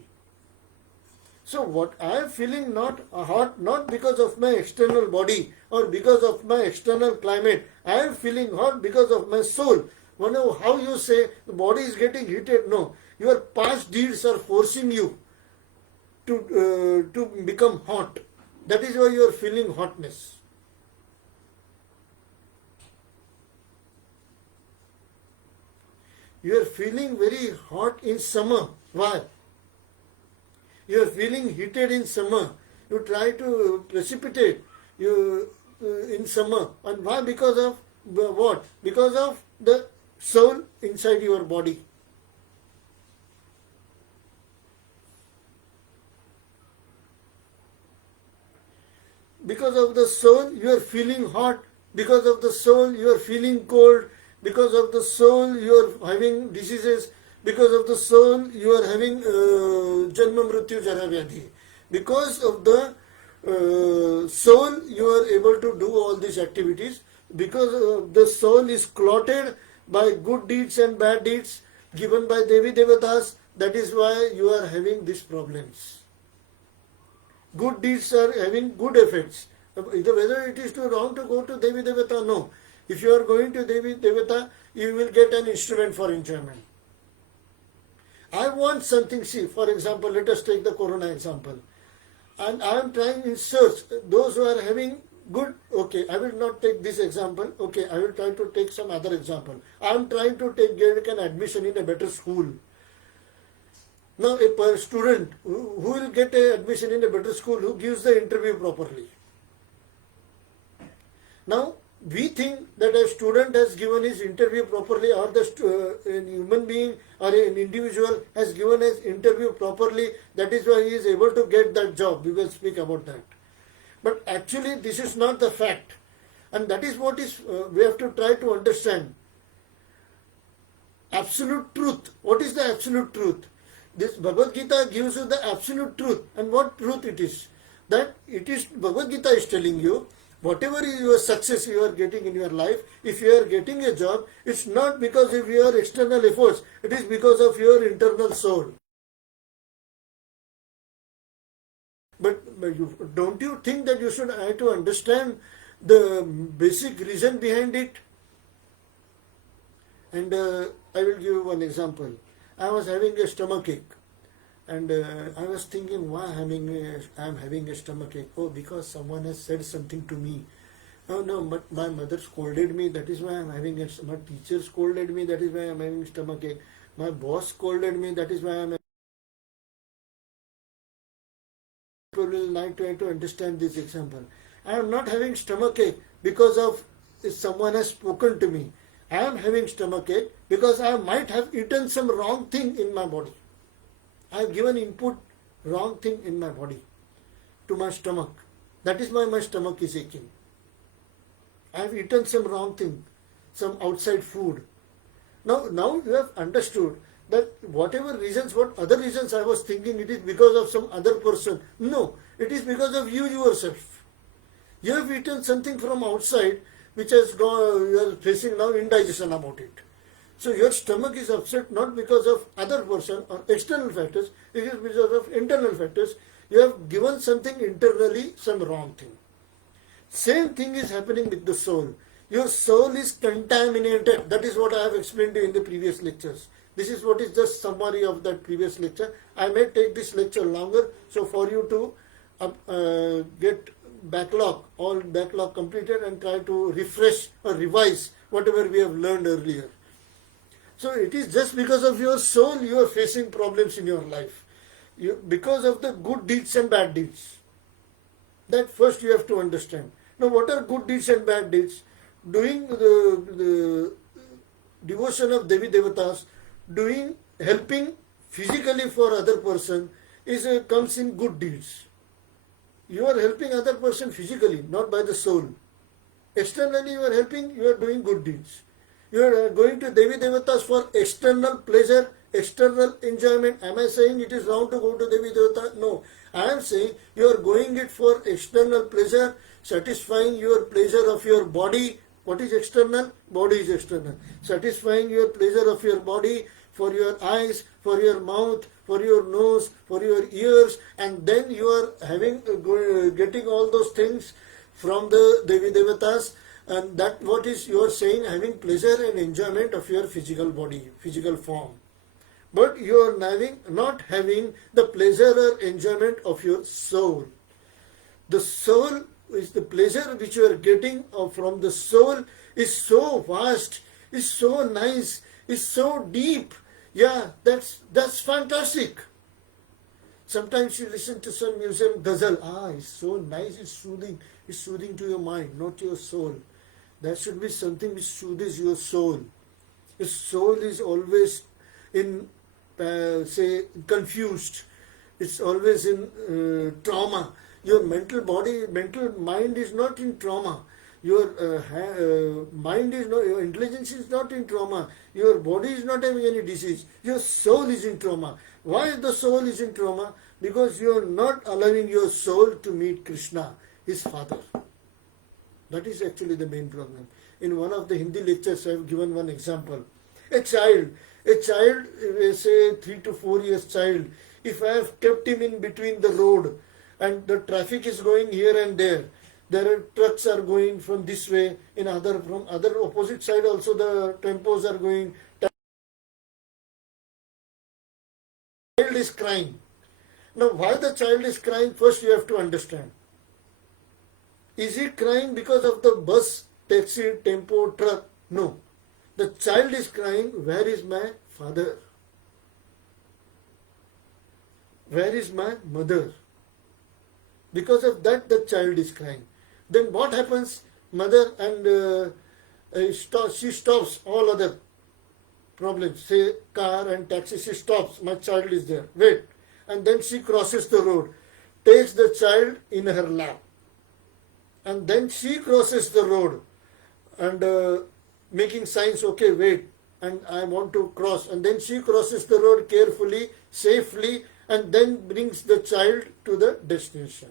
So what I am feeling not hot, not because of my external body or because of my external climate. I am feeling hot because of my soul. Whenever how you say the body is getting heated, no. Your past deeds are forcing you to become hot. That is why you are feeling hotness. You are feeling very hot in summer. Why? You are feeling heated in summer. You try to precipitate in summer. And why? Because of what? Because of the soul inside your body. Because of the soul, you are feeling hot. Because of the soul, you are feeling cold. Because of the soul, you are having diseases. Because of the soul, you are having Janma Mrityu Jara Vyadhi. Because of the soul, you are able to do all these activities. Because the soul is clotted by good deeds and bad deeds given by Devi Devatas. That is why you are having these problems. Good deeds are having good effects. Whether it is too wrong to go to Devi Devata, no. If you are going to Devi Devata, you will get an instrument for enjoyment. I want something, see, for example, let us take the Corona example. And I am trying in search, those who are having good, okay, I will not take this example, okay, I will try to take some other example. I am trying to get an admission in a better school. Now, a student who will get an admission in a better school, who gives the interview properly. Now, we think that a student has given his interview properly, or a human being or an individual has given his interview properly. That is why he is able to get that job. We will speak about that. But actually, this is not the fact. And that is what is we have to try to understand. Absolute truth. What is the absolute truth? This Bhagavad Gita gives you the absolute truth. And what truth it is? That it is, Bhagavad Gita is telling you, whatever is your success you are getting in your life, if you are getting a job, it's not because of your external efforts, it is because of your internal soul. But don't you think that you should have to understand the basic reason behind it? And I will give you one example. I was having a stomachache. And I was thinking, why I am having a stomachache? Oh, because someone has said something to me. Oh no, but my mother scolded me, that is why I am having it. My teacher scolded me, that is why I am having stomachache. My boss scolded me, that is why I am. People will like to understand this example. I am not having stomachache because of someone has spoken to me. I am having stomachache because I might have eaten some wrong thing in my body. I have given input wrong thing in my body to my stomach. That is why my stomach is aching. I have eaten some wrong thing, some outside food. Now you have understood that whatever reasons, what other reasons I was thinking, it is because of some other person. No, it is because of you yourself. You have eaten something from outside which has gone, you are facing now indigestion about it. So your stomach is upset not because of other person or external factors, it is because of internal factors. You have given something internally, some wrong thing. Same thing is happening with the soul. Your soul is contaminated. That is what I have explained to you in the previous lectures. This is what is the summary of that previous lecture. I may take this lecture longer, so for you to get all backlog completed and try to refresh or revise whatever we have learned earlier. So it is just because of your soul you are facing problems in your life. Because of the good deeds and bad deeds. That first you have to understand. Now what are good deeds and bad deeds? Doing the devotion of Devi Devatas, helping physically for other person comes in good deeds. You are helping other person physically, not by the soul. Externally you are helping, you are doing good deeds. You are going to Devi Devatas for external pleasure, external enjoyment. Am I saying it is wrong to go to Devi Devata? No. I am saying you are going it for external pleasure, satisfying your pleasure of your body. What is external? Body is external. Satisfying your pleasure of your body, for your eyes, for your mouth, for your nose, for your ears, and then you are getting all those things from the Devi Devatas, and that what is you are saying, having pleasure and enjoyment of your physical body, physical form. But you are not having the pleasure or enjoyment of your soul. The soul is the pleasure which you are getting from the soul is so vast, is so nice, is so deep. Yeah, that's fantastic. Sometimes you listen to some museum ghazal. It's so nice, it's soothing to your mind, not your soul. There should be something which soothes your soul. Your soul is always in, confused. It's always in trauma. Your mental mind is not in trauma. Your mind is not, your intelligence is not in trauma. Your body is not having any disease. Your soul is in trauma. Why the soul is in trauma? Because you are not allowing your soul to meet Krishna, his father. That is actually the main problem. In one of the Hindi lectures, I have given one example. A child, say 3 to 4 years child, if I have kept him in between the road and the traffic is going here and there are trucks are going from this way, from other opposite side also the tempos are going. Child is crying. Now why the child is crying? First you have to understand. Is he crying because of the bus, taxi, tempo, truck? No. The child is crying, where is my father? Where is my mother? Because of that the child is crying. Then what happens? Mother and she stops all other problems. Say car and taxi, she stops. My child is there. Wait. And then she crosses the road, takes the child in her lap. And then she crosses the road and making signs, okay, wait, and I want to cross. And then she crosses the road carefully, safely, and then brings the child to the destination.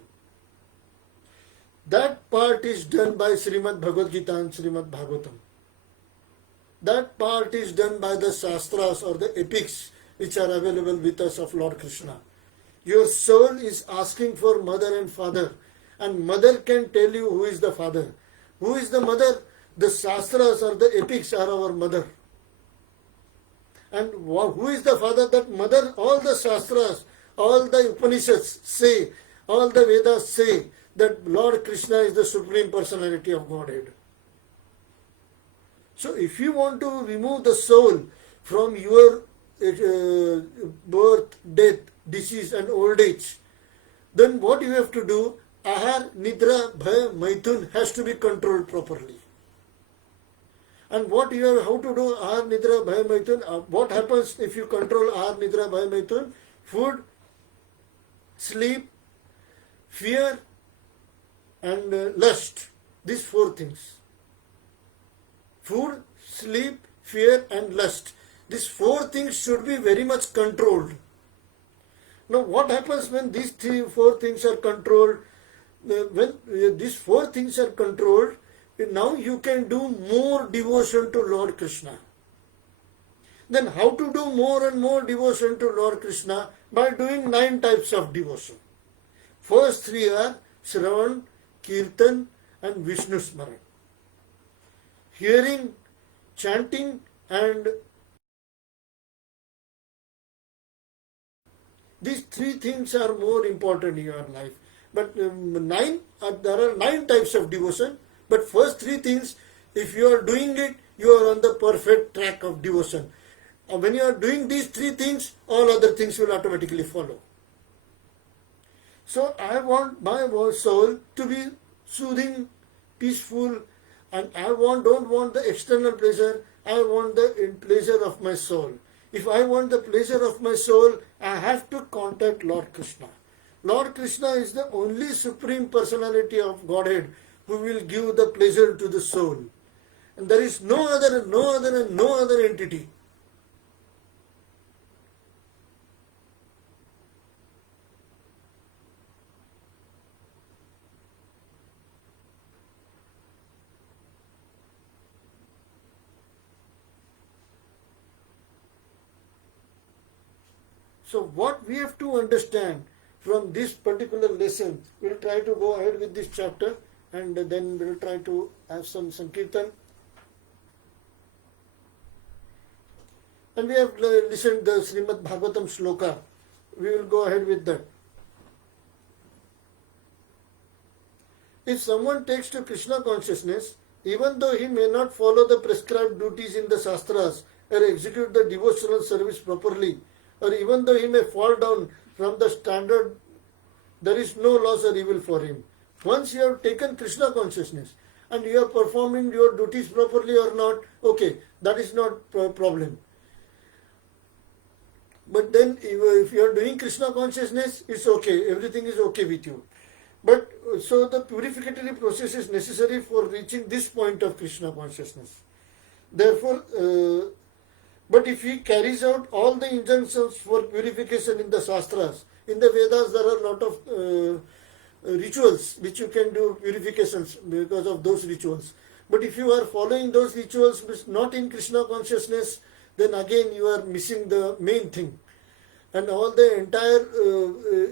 That part is done by Srimad Bhagavad Gita and Srimad Bhagavatam. That part is done by the Shastras or the epics which are available with us of Lord Krishna. Your soul is asking for mother and father, and mother can tell you who is the father. Who is the mother? The Shastras or the epics are our mother. And who is the father? That mother, all the Shastras, all the Upanishads say, all the Vedas say that Lord Krishna is the Supreme Personality of Godhead. So if you want to remove the soul from your birth, death, disease and old age, then what you have to do? Ahar, Nidra, Bhaya, Maithun has to be controlled properly. And what you have, how to do Ahar, Nidra, Bhaya, Maithun? What happens if you control Ahar, Nidra, Bhaya, Maithun? Food, sleep, fear and lust. These 4 things. Food, sleep, fear and lust. These 4 things should be very much controlled. Now what happens when these 4 things are controlled? When these 4 things are controlled, now you can do more devotion to Lord Krishna. Then how to do more and more devotion to Lord Krishna? By doing 9 types of devotion. First 3 are Shravan, Kirtan and Vishnu Smaran. Hearing, chanting and these 3 things are more important in your life. But there are 9 types of devotion. But first 3 things, if you are doing it, you are on the perfect track of devotion. When you are doing these 3 things, all other things will automatically follow. So I want my soul to be soothing, peaceful, and I don't want the external pleasure. I want the pleasure of my soul. If I want the pleasure of my soul, I have to contact Lord Krishna. Lord Krishna is the only Supreme Personality of Godhead who will give the pleasure to the soul. And there is no other and no other and no other entity. So what we have to understand from this particular lesson, we'll try to go ahead with this chapter and then we'll try to have some Sankirtan. And we have listened the Srimad Bhagavatam Shloka. We will go ahead with that. If someone takes to Krishna consciousness, even though he may not follow the prescribed duties in the Shastras or execute the devotional service properly, or even though he may fall down from the standard, there is no loss or evil for him. Once you have taken Krishna consciousness and you are performing your duties properly or not, okay, that is not a problem. But then if you are doing Krishna consciousness, it's okay, everything is okay with you. But so the purificatory process is necessary for reaching this point of Krishna consciousness. Therefore, but if he carries out all the injunctions for purification in the Shastras, in the Vedas there are a lot of rituals which you can do purifications because of those rituals. But if you are following those rituals not in Krishna consciousness, then again you are missing the main thing. And all the entire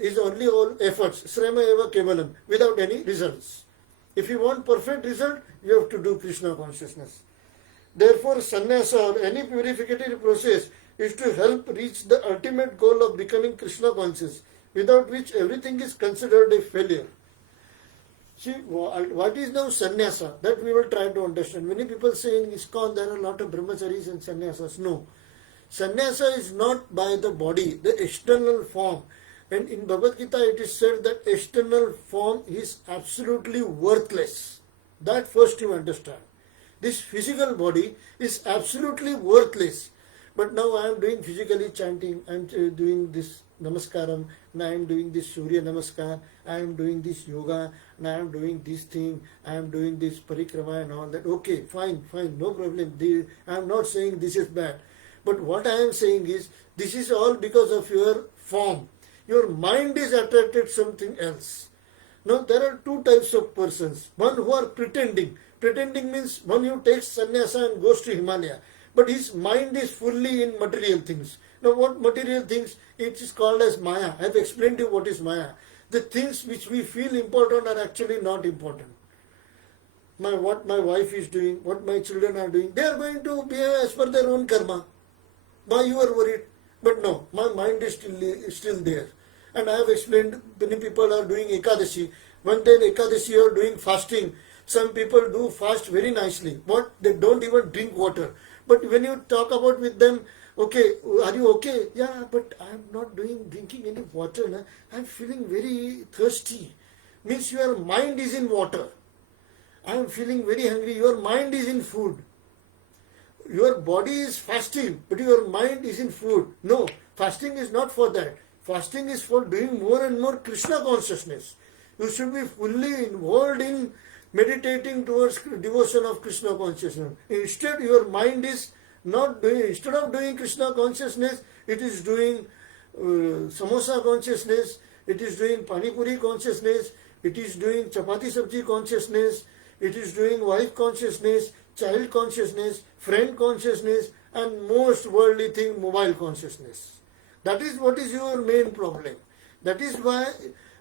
is only all efforts, srama eva kevalam, without any results. If you want perfect result, you have to do Krishna consciousness. Therefore, sannyasa or any purificatory process is to help reach the ultimate goal of becoming Krishna conscious, without which everything is considered a failure. See, what is now sannyasa? That we will try to understand. Many people say in ISKCON there are a lot of brahmacharis and sannyasas. No. Sannyasa is not by the body, the external form. And in Bhagavad Gita it is said that external form is absolutely worthless. That first you understand. This physical body is absolutely worthless. But now I am doing physically chanting, I am doing this namaskaram, and I am doing this Surya Namaskar, I am doing this yoga, and I am doing this thing, I am doing this parikrama and all that. Okay, fine, no problem. I am not saying this is bad. But what I am saying is, this is all because of your form. Your mind is attracted to something else. Now there are two types of persons. One who are pretending. Pretending means one who takes sannyasa and goes to Himalaya. But his mind is fully in material things. Now what material things? It is called as Maya. I have explained to you what is Maya. The things which we feel important are actually not important. What my wife is doing, what my children are doing, they are going to behave as per their own karma. Why you are worried? But no, my mind is still there. And I have explained, many people are doing Ekadashi. One day Ekadashi are doing fasting. Some people do fast very nicely. What? They don't even drink water. But when you talk about with them, okay, are you okay? Yeah, but I am not drinking any water. Na? I am feeling very thirsty. Means your mind is in water. I am feeling very hungry. Your mind is in food. Your body is fasting, but your mind is in food. No, fasting is not for that. Fasting is for doing more and more Krishna consciousness. You should be fully involved in meditating towards devotion of Krishna consciousness. Instead, your mind is not doing, instead of doing Krishna consciousness, it is doing samosa consciousness, it is doing pani puri consciousness, it is doing chapati sabji consciousness, it is doing wife consciousness, child consciousness, friend consciousness, and most worldly thing, mobile consciousness. That is what is your main problem. That is why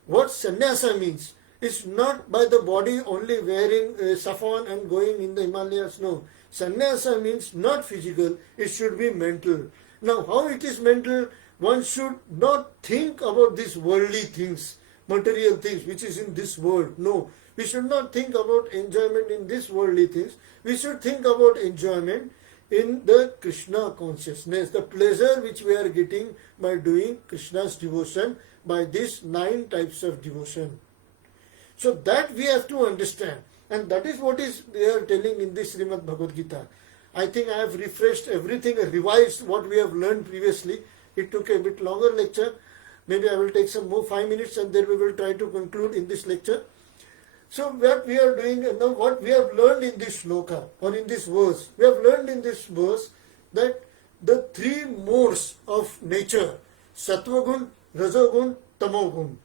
what sannyasa means is not by the body only wearing saffron and going in the Himalayas. No. Sannyasa means not physical, it should be mental. Now how it is mental? One should not think about these worldly things, material things which is in this world. No. We should not think about enjoyment in these worldly things. We should think about enjoyment in the Krishna consciousness, the pleasure which we are getting by doing Krishna's devotion, by these 9 types of devotion. So that we have to understand, and that is what is they are telling in this Srimad Bhagavad Gita. I think I have refreshed everything, revised what we have learned previously. It took a bit longer lecture. Maybe I will take some more 5 minutes and then we will try to conclude in this lecture. So what we are doing now, what we have learned in this shloka or in this verse, we have learned in this verse that the three modes of nature, Sattvagun, Rajogun, Tamogun,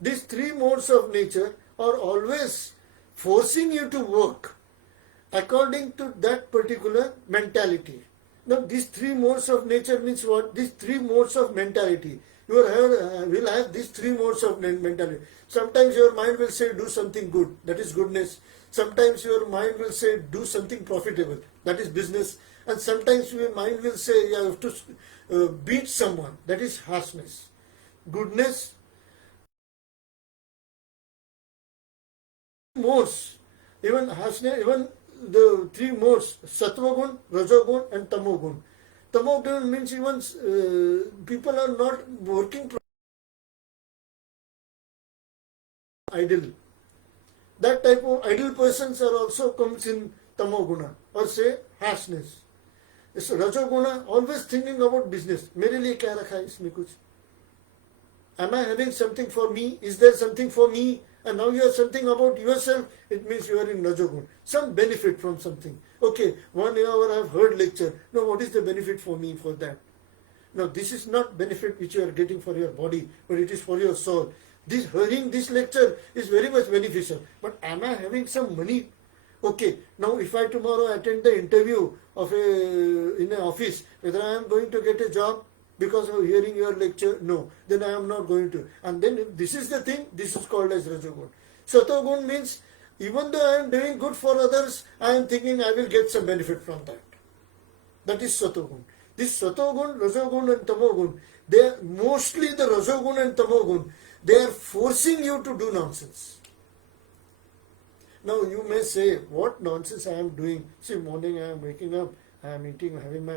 these three modes of nature are always forcing you to work according to that particular mentality. Now, these three modes of nature means what? These three modes of mentality. You will have these three modes of mentality. Sometimes your mind will say, do something good. That is goodness. Sometimes your mind will say, do something profitable. That is business. And sometimes your mind will say, you have to beat someone. That is harshness. Goodness, modes, even harshness, even the three modes, Sattvagun, Rajogun and Tamogun. Tamogun means even people are not working idle. That type of idle persons are also comes in Tamoguna or say harshness. So Rajoguna always thinking about business. मेरे लिए क्या रखा है इसमें कुछ? Am I having something for me? Is there something for me? And now you have something about yourself, it means you are in Rajogun. Some benefit from something. Okay, 1 hour I have heard lecture. Now what is the benefit for me for that? Now this is not benefit which you are getting for your body, but it is for your soul. This hearing this lecture is very much beneficial. But am I having some money? Okay, now if I tomorrow attend the interview of in an office, whether I am going to get a job because of hearing your lecture, no, then I am not going to. And then if this is the thing, this is called as Rajogun. Satogun means even though I am doing good for others, I am thinking I will get some benefit from that. That is Satogun. This Satogun, Rajogun and Tamogun, they are mostly the Rajogun and Tamogun, they are forcing you to do nonsense. Now you may say, what nonsense I am doing? See, morning I am waking up, I am eating, having my,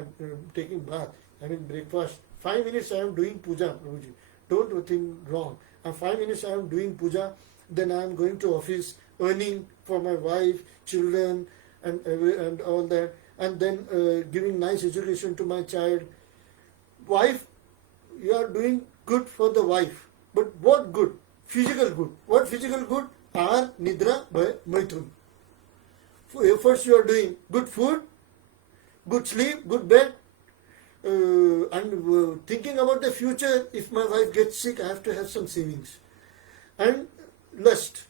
taking bath, having breakfast. 5 minutes I am doing puja, Prabhuji. Don't think wrong. And 5 minutes I am doing puja, then I am going to office, earning for my wife, children, and all that, and then giving nice education to my child. Wife, you are doing good for the wife. But what good? Physical good. What physical good? Ahar, Nidra, Maithun. Efforts you are doing. Good food, good sleep, good bed, and thinking about the future. If my wife gets sick, I have to have some savings. And lust.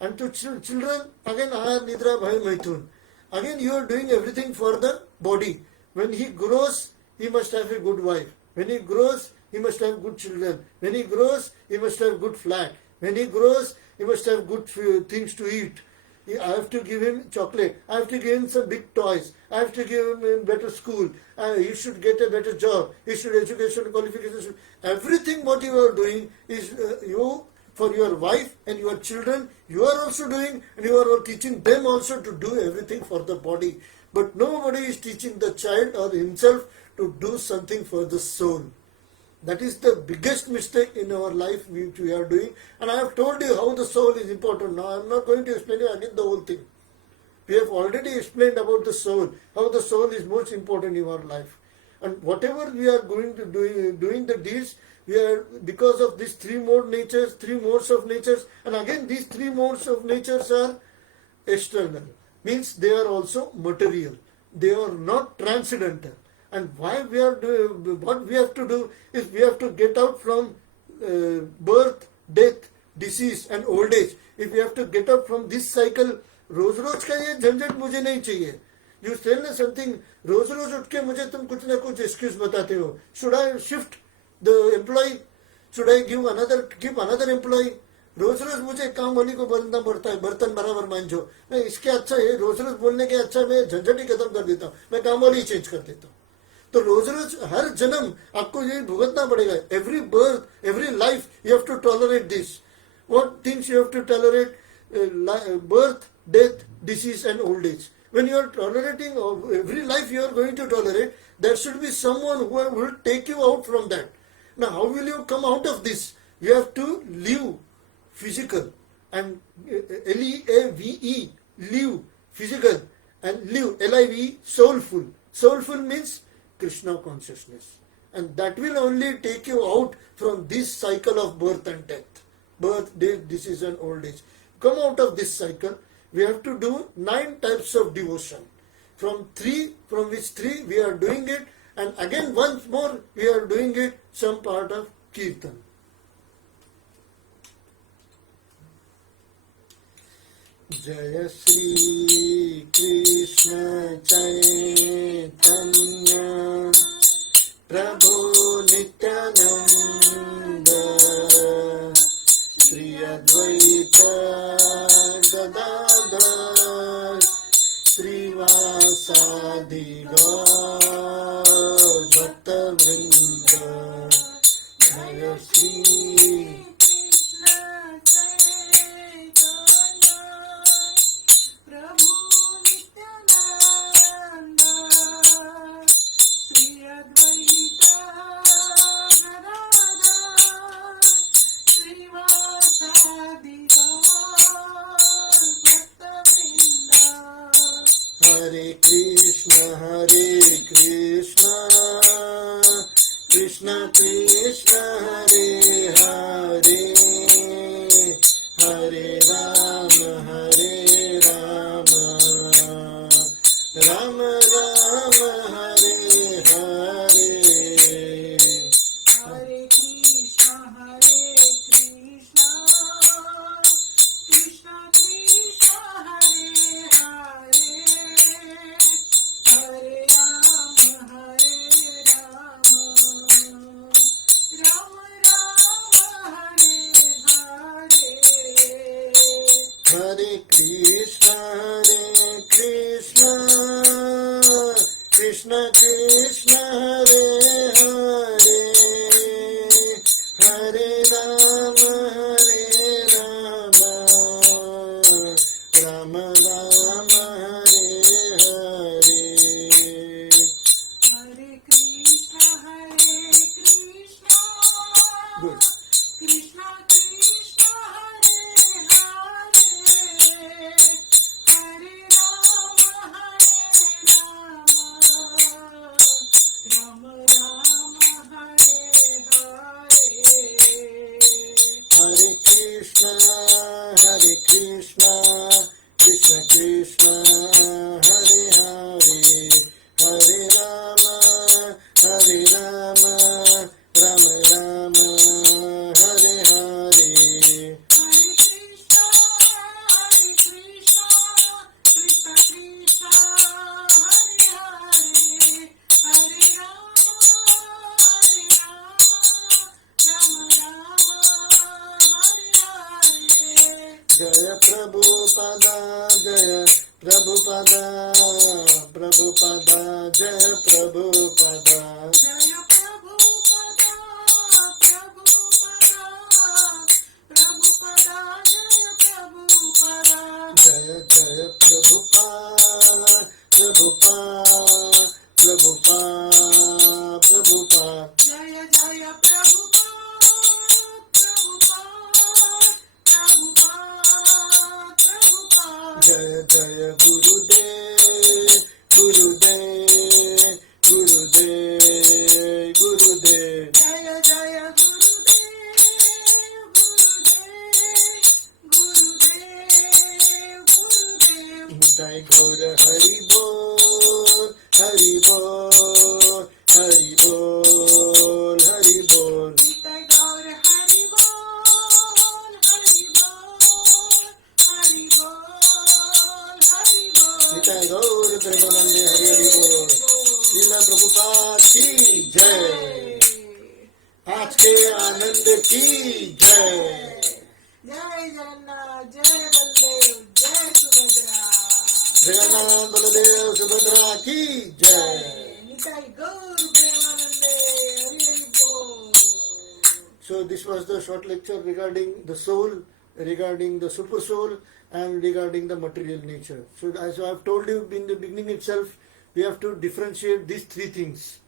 And to children, again, Ahar, Nidra, Bhai, Maithun. Again, you are doing everything for the body. When he grows, he must have a good wife. When he grows, he must have good children. When he grows, he must have good flat. When he grows, he must have good things to eat. I have to give him chocolate. I have to give him some big toys. I have to give him a better school. He should get a better job. He should education qualifications. Everything what you are doing is you for your wife and your children. You are also doing, and you are teaching them also to do everything for the body. But nobody is teaching the child or himself to do something for the soul. That is the biggest mistake in our life which we are doing. And I have told you how the soul is important. Now I am not going to explain you again the whole thing. We have already explained about the soul, how the soul is most important in our life. And whatever we are going to doing the deeds, we are because of these three modes of natures. And again, these three modes of natures are external. Means they are also material. They are not transcendental. And why we are doing, what we have to do is we have to get out from birth, death, disease and old age. If we have to get out from this cycle, रोज रोज का ये झंझट मुझे नहीं चाहिए. You tell me something, रोज रोज उठ के मुझे तुम कुछ ना कुछ excuse बताते हो. Should I shift the employee? Should I give another employee? रोज रोज मुझे काम वाली को बोलना पड़ता है, बर्तन बराबर मांझो. नहीं, इसके अच्छा है रोज रोज बोलने के अच्छा मैं झंझट ही खत्म कर देता हूँ, मैं काम वाली चेंज कर देता हूँ. तो रोज रोज हर जन्म आपको ये भुगतना पड़ेगा. Every birth, every life you have to tolerate this. What things you have to tolerate? Birth, death, disease and old age. When you are tolerating every life you are going to tolerate, there should be someone who will take you out from that. Now how will you come out of this? You have to live physical, and L-E-A-V-E, live physical, and live L-I-V-E, soulful. Soulful means Krishna consciousness, and that will only take you out from this cycle of birth and death, birth, death, disease and old age. come out of this cycle, we have to do 9 types of devotion. From which 3 we are doing it, and again once more we are doing it some part of Kirtan. Jaya Shri Krishna Chaitanya Prabhu Nityananda Shri Advaita Gadadhar Srivasadi Gaur Bhatta Vrinda Jaya Shri Hare Krishna, Krishna Krishna, Hare Hare, Hare Rama, Rama Rama, Hare Hare. Hare Krishna, Krishna Krishna, Hare Hare, Hare Rama, Rama Rama, Hare Hare. Hare Krishna, Krishna Krishna, Hare Hare, Hare Rama, Rama Rama, Hare Hare. Hare Krishna, Good. Krishna Krishna, Hare Hare, Hare Rama, Rama Rama, Hare Hare. Hare Krishna, Krishna Krishna, Hare Hare, Hare Rama, Rama Rama, Hare Hare. Hare Krishna, Krishna Krishna, Hare Hare, Hare Rama, Rama Rama, Hare Hare. Jaya Prabhupada, Jaya Prabhupada, Prabhupada, Jaya Prabhupada. Jaya Prabhupada, Prabhupada, Prabhupada, Jaya Prabhupada. Jaya Jaya Prabhupada, Prabhupada, Prabhupada, Prabhupada. Jaya Jaya Prabhupada, Prabhupada, Prabhupada, Prabhupada. Jaya Jaya Gurudev, Gurudev, Gurudev, Gurudev. Jaya Jaya Gurudev, Gurudev, Gurudev. Nitai Gaur Hari Bol, Hari Bol, Hari Bol, Hari Bol. Nitai Gaur Hari Bol, Hari Bol, Hari Bol, Hari Bol. Nitai Gaur Premanande Hari Hari Bol. Srila Prabhupada की जय, आज के आनंद की जय. जय जगन्नाथ, जय बलदेव, जय सुभद्रा. जगन्नाथ बलदेव सुभद्रा की जय. निताई गौर प्रेमानंदे, हरि हरि बोल. So this was the short lecture regarding the soul, regarding the super soul, and regarding the material nature. So as I have told you in the beginning itself, we have to differentiate these 3 things: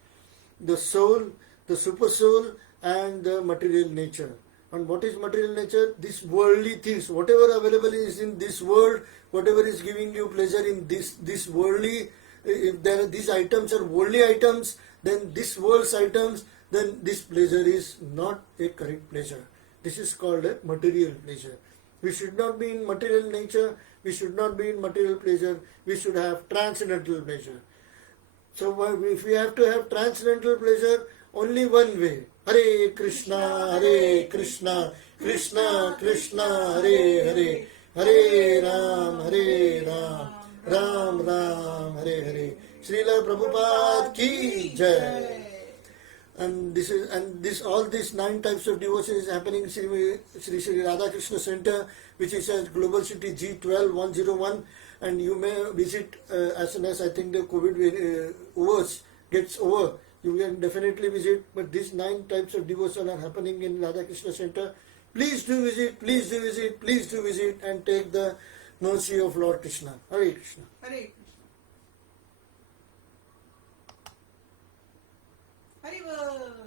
the soul, the super soul, and the material nature. And what is material nature? These worldly things, whatever available is in this world, whatever is giving you pleasure in this worldly, if these items are worldly items, then this world's items, then this pleasure is not a correct pleasure. This is called a material pleasure. We should not be in material nature. We should not be in material pleasure. We should have transcendental pleasure. So if we have to have transcendental pleasure, only one way. Hare Krishna, Hare Krishna, Krishna Krishna, Hare Hare, Hare Ram, Ram Ram, Hare Hare. Srila Prabhupada ki jai. And all these 9 types of devotion is happening in Sri Radha Krishna Center, which is at Global City G12 101. And you may visit as soon as I think the COVID gets over. You can definitely visit. But these 9 types of devotion are happening in Radha Krishna Center. Please do visit. Please do visit. Please do visit and take the mercy of Lord Krishna. Hare Krishna. Hare Krishna. Hare Bol.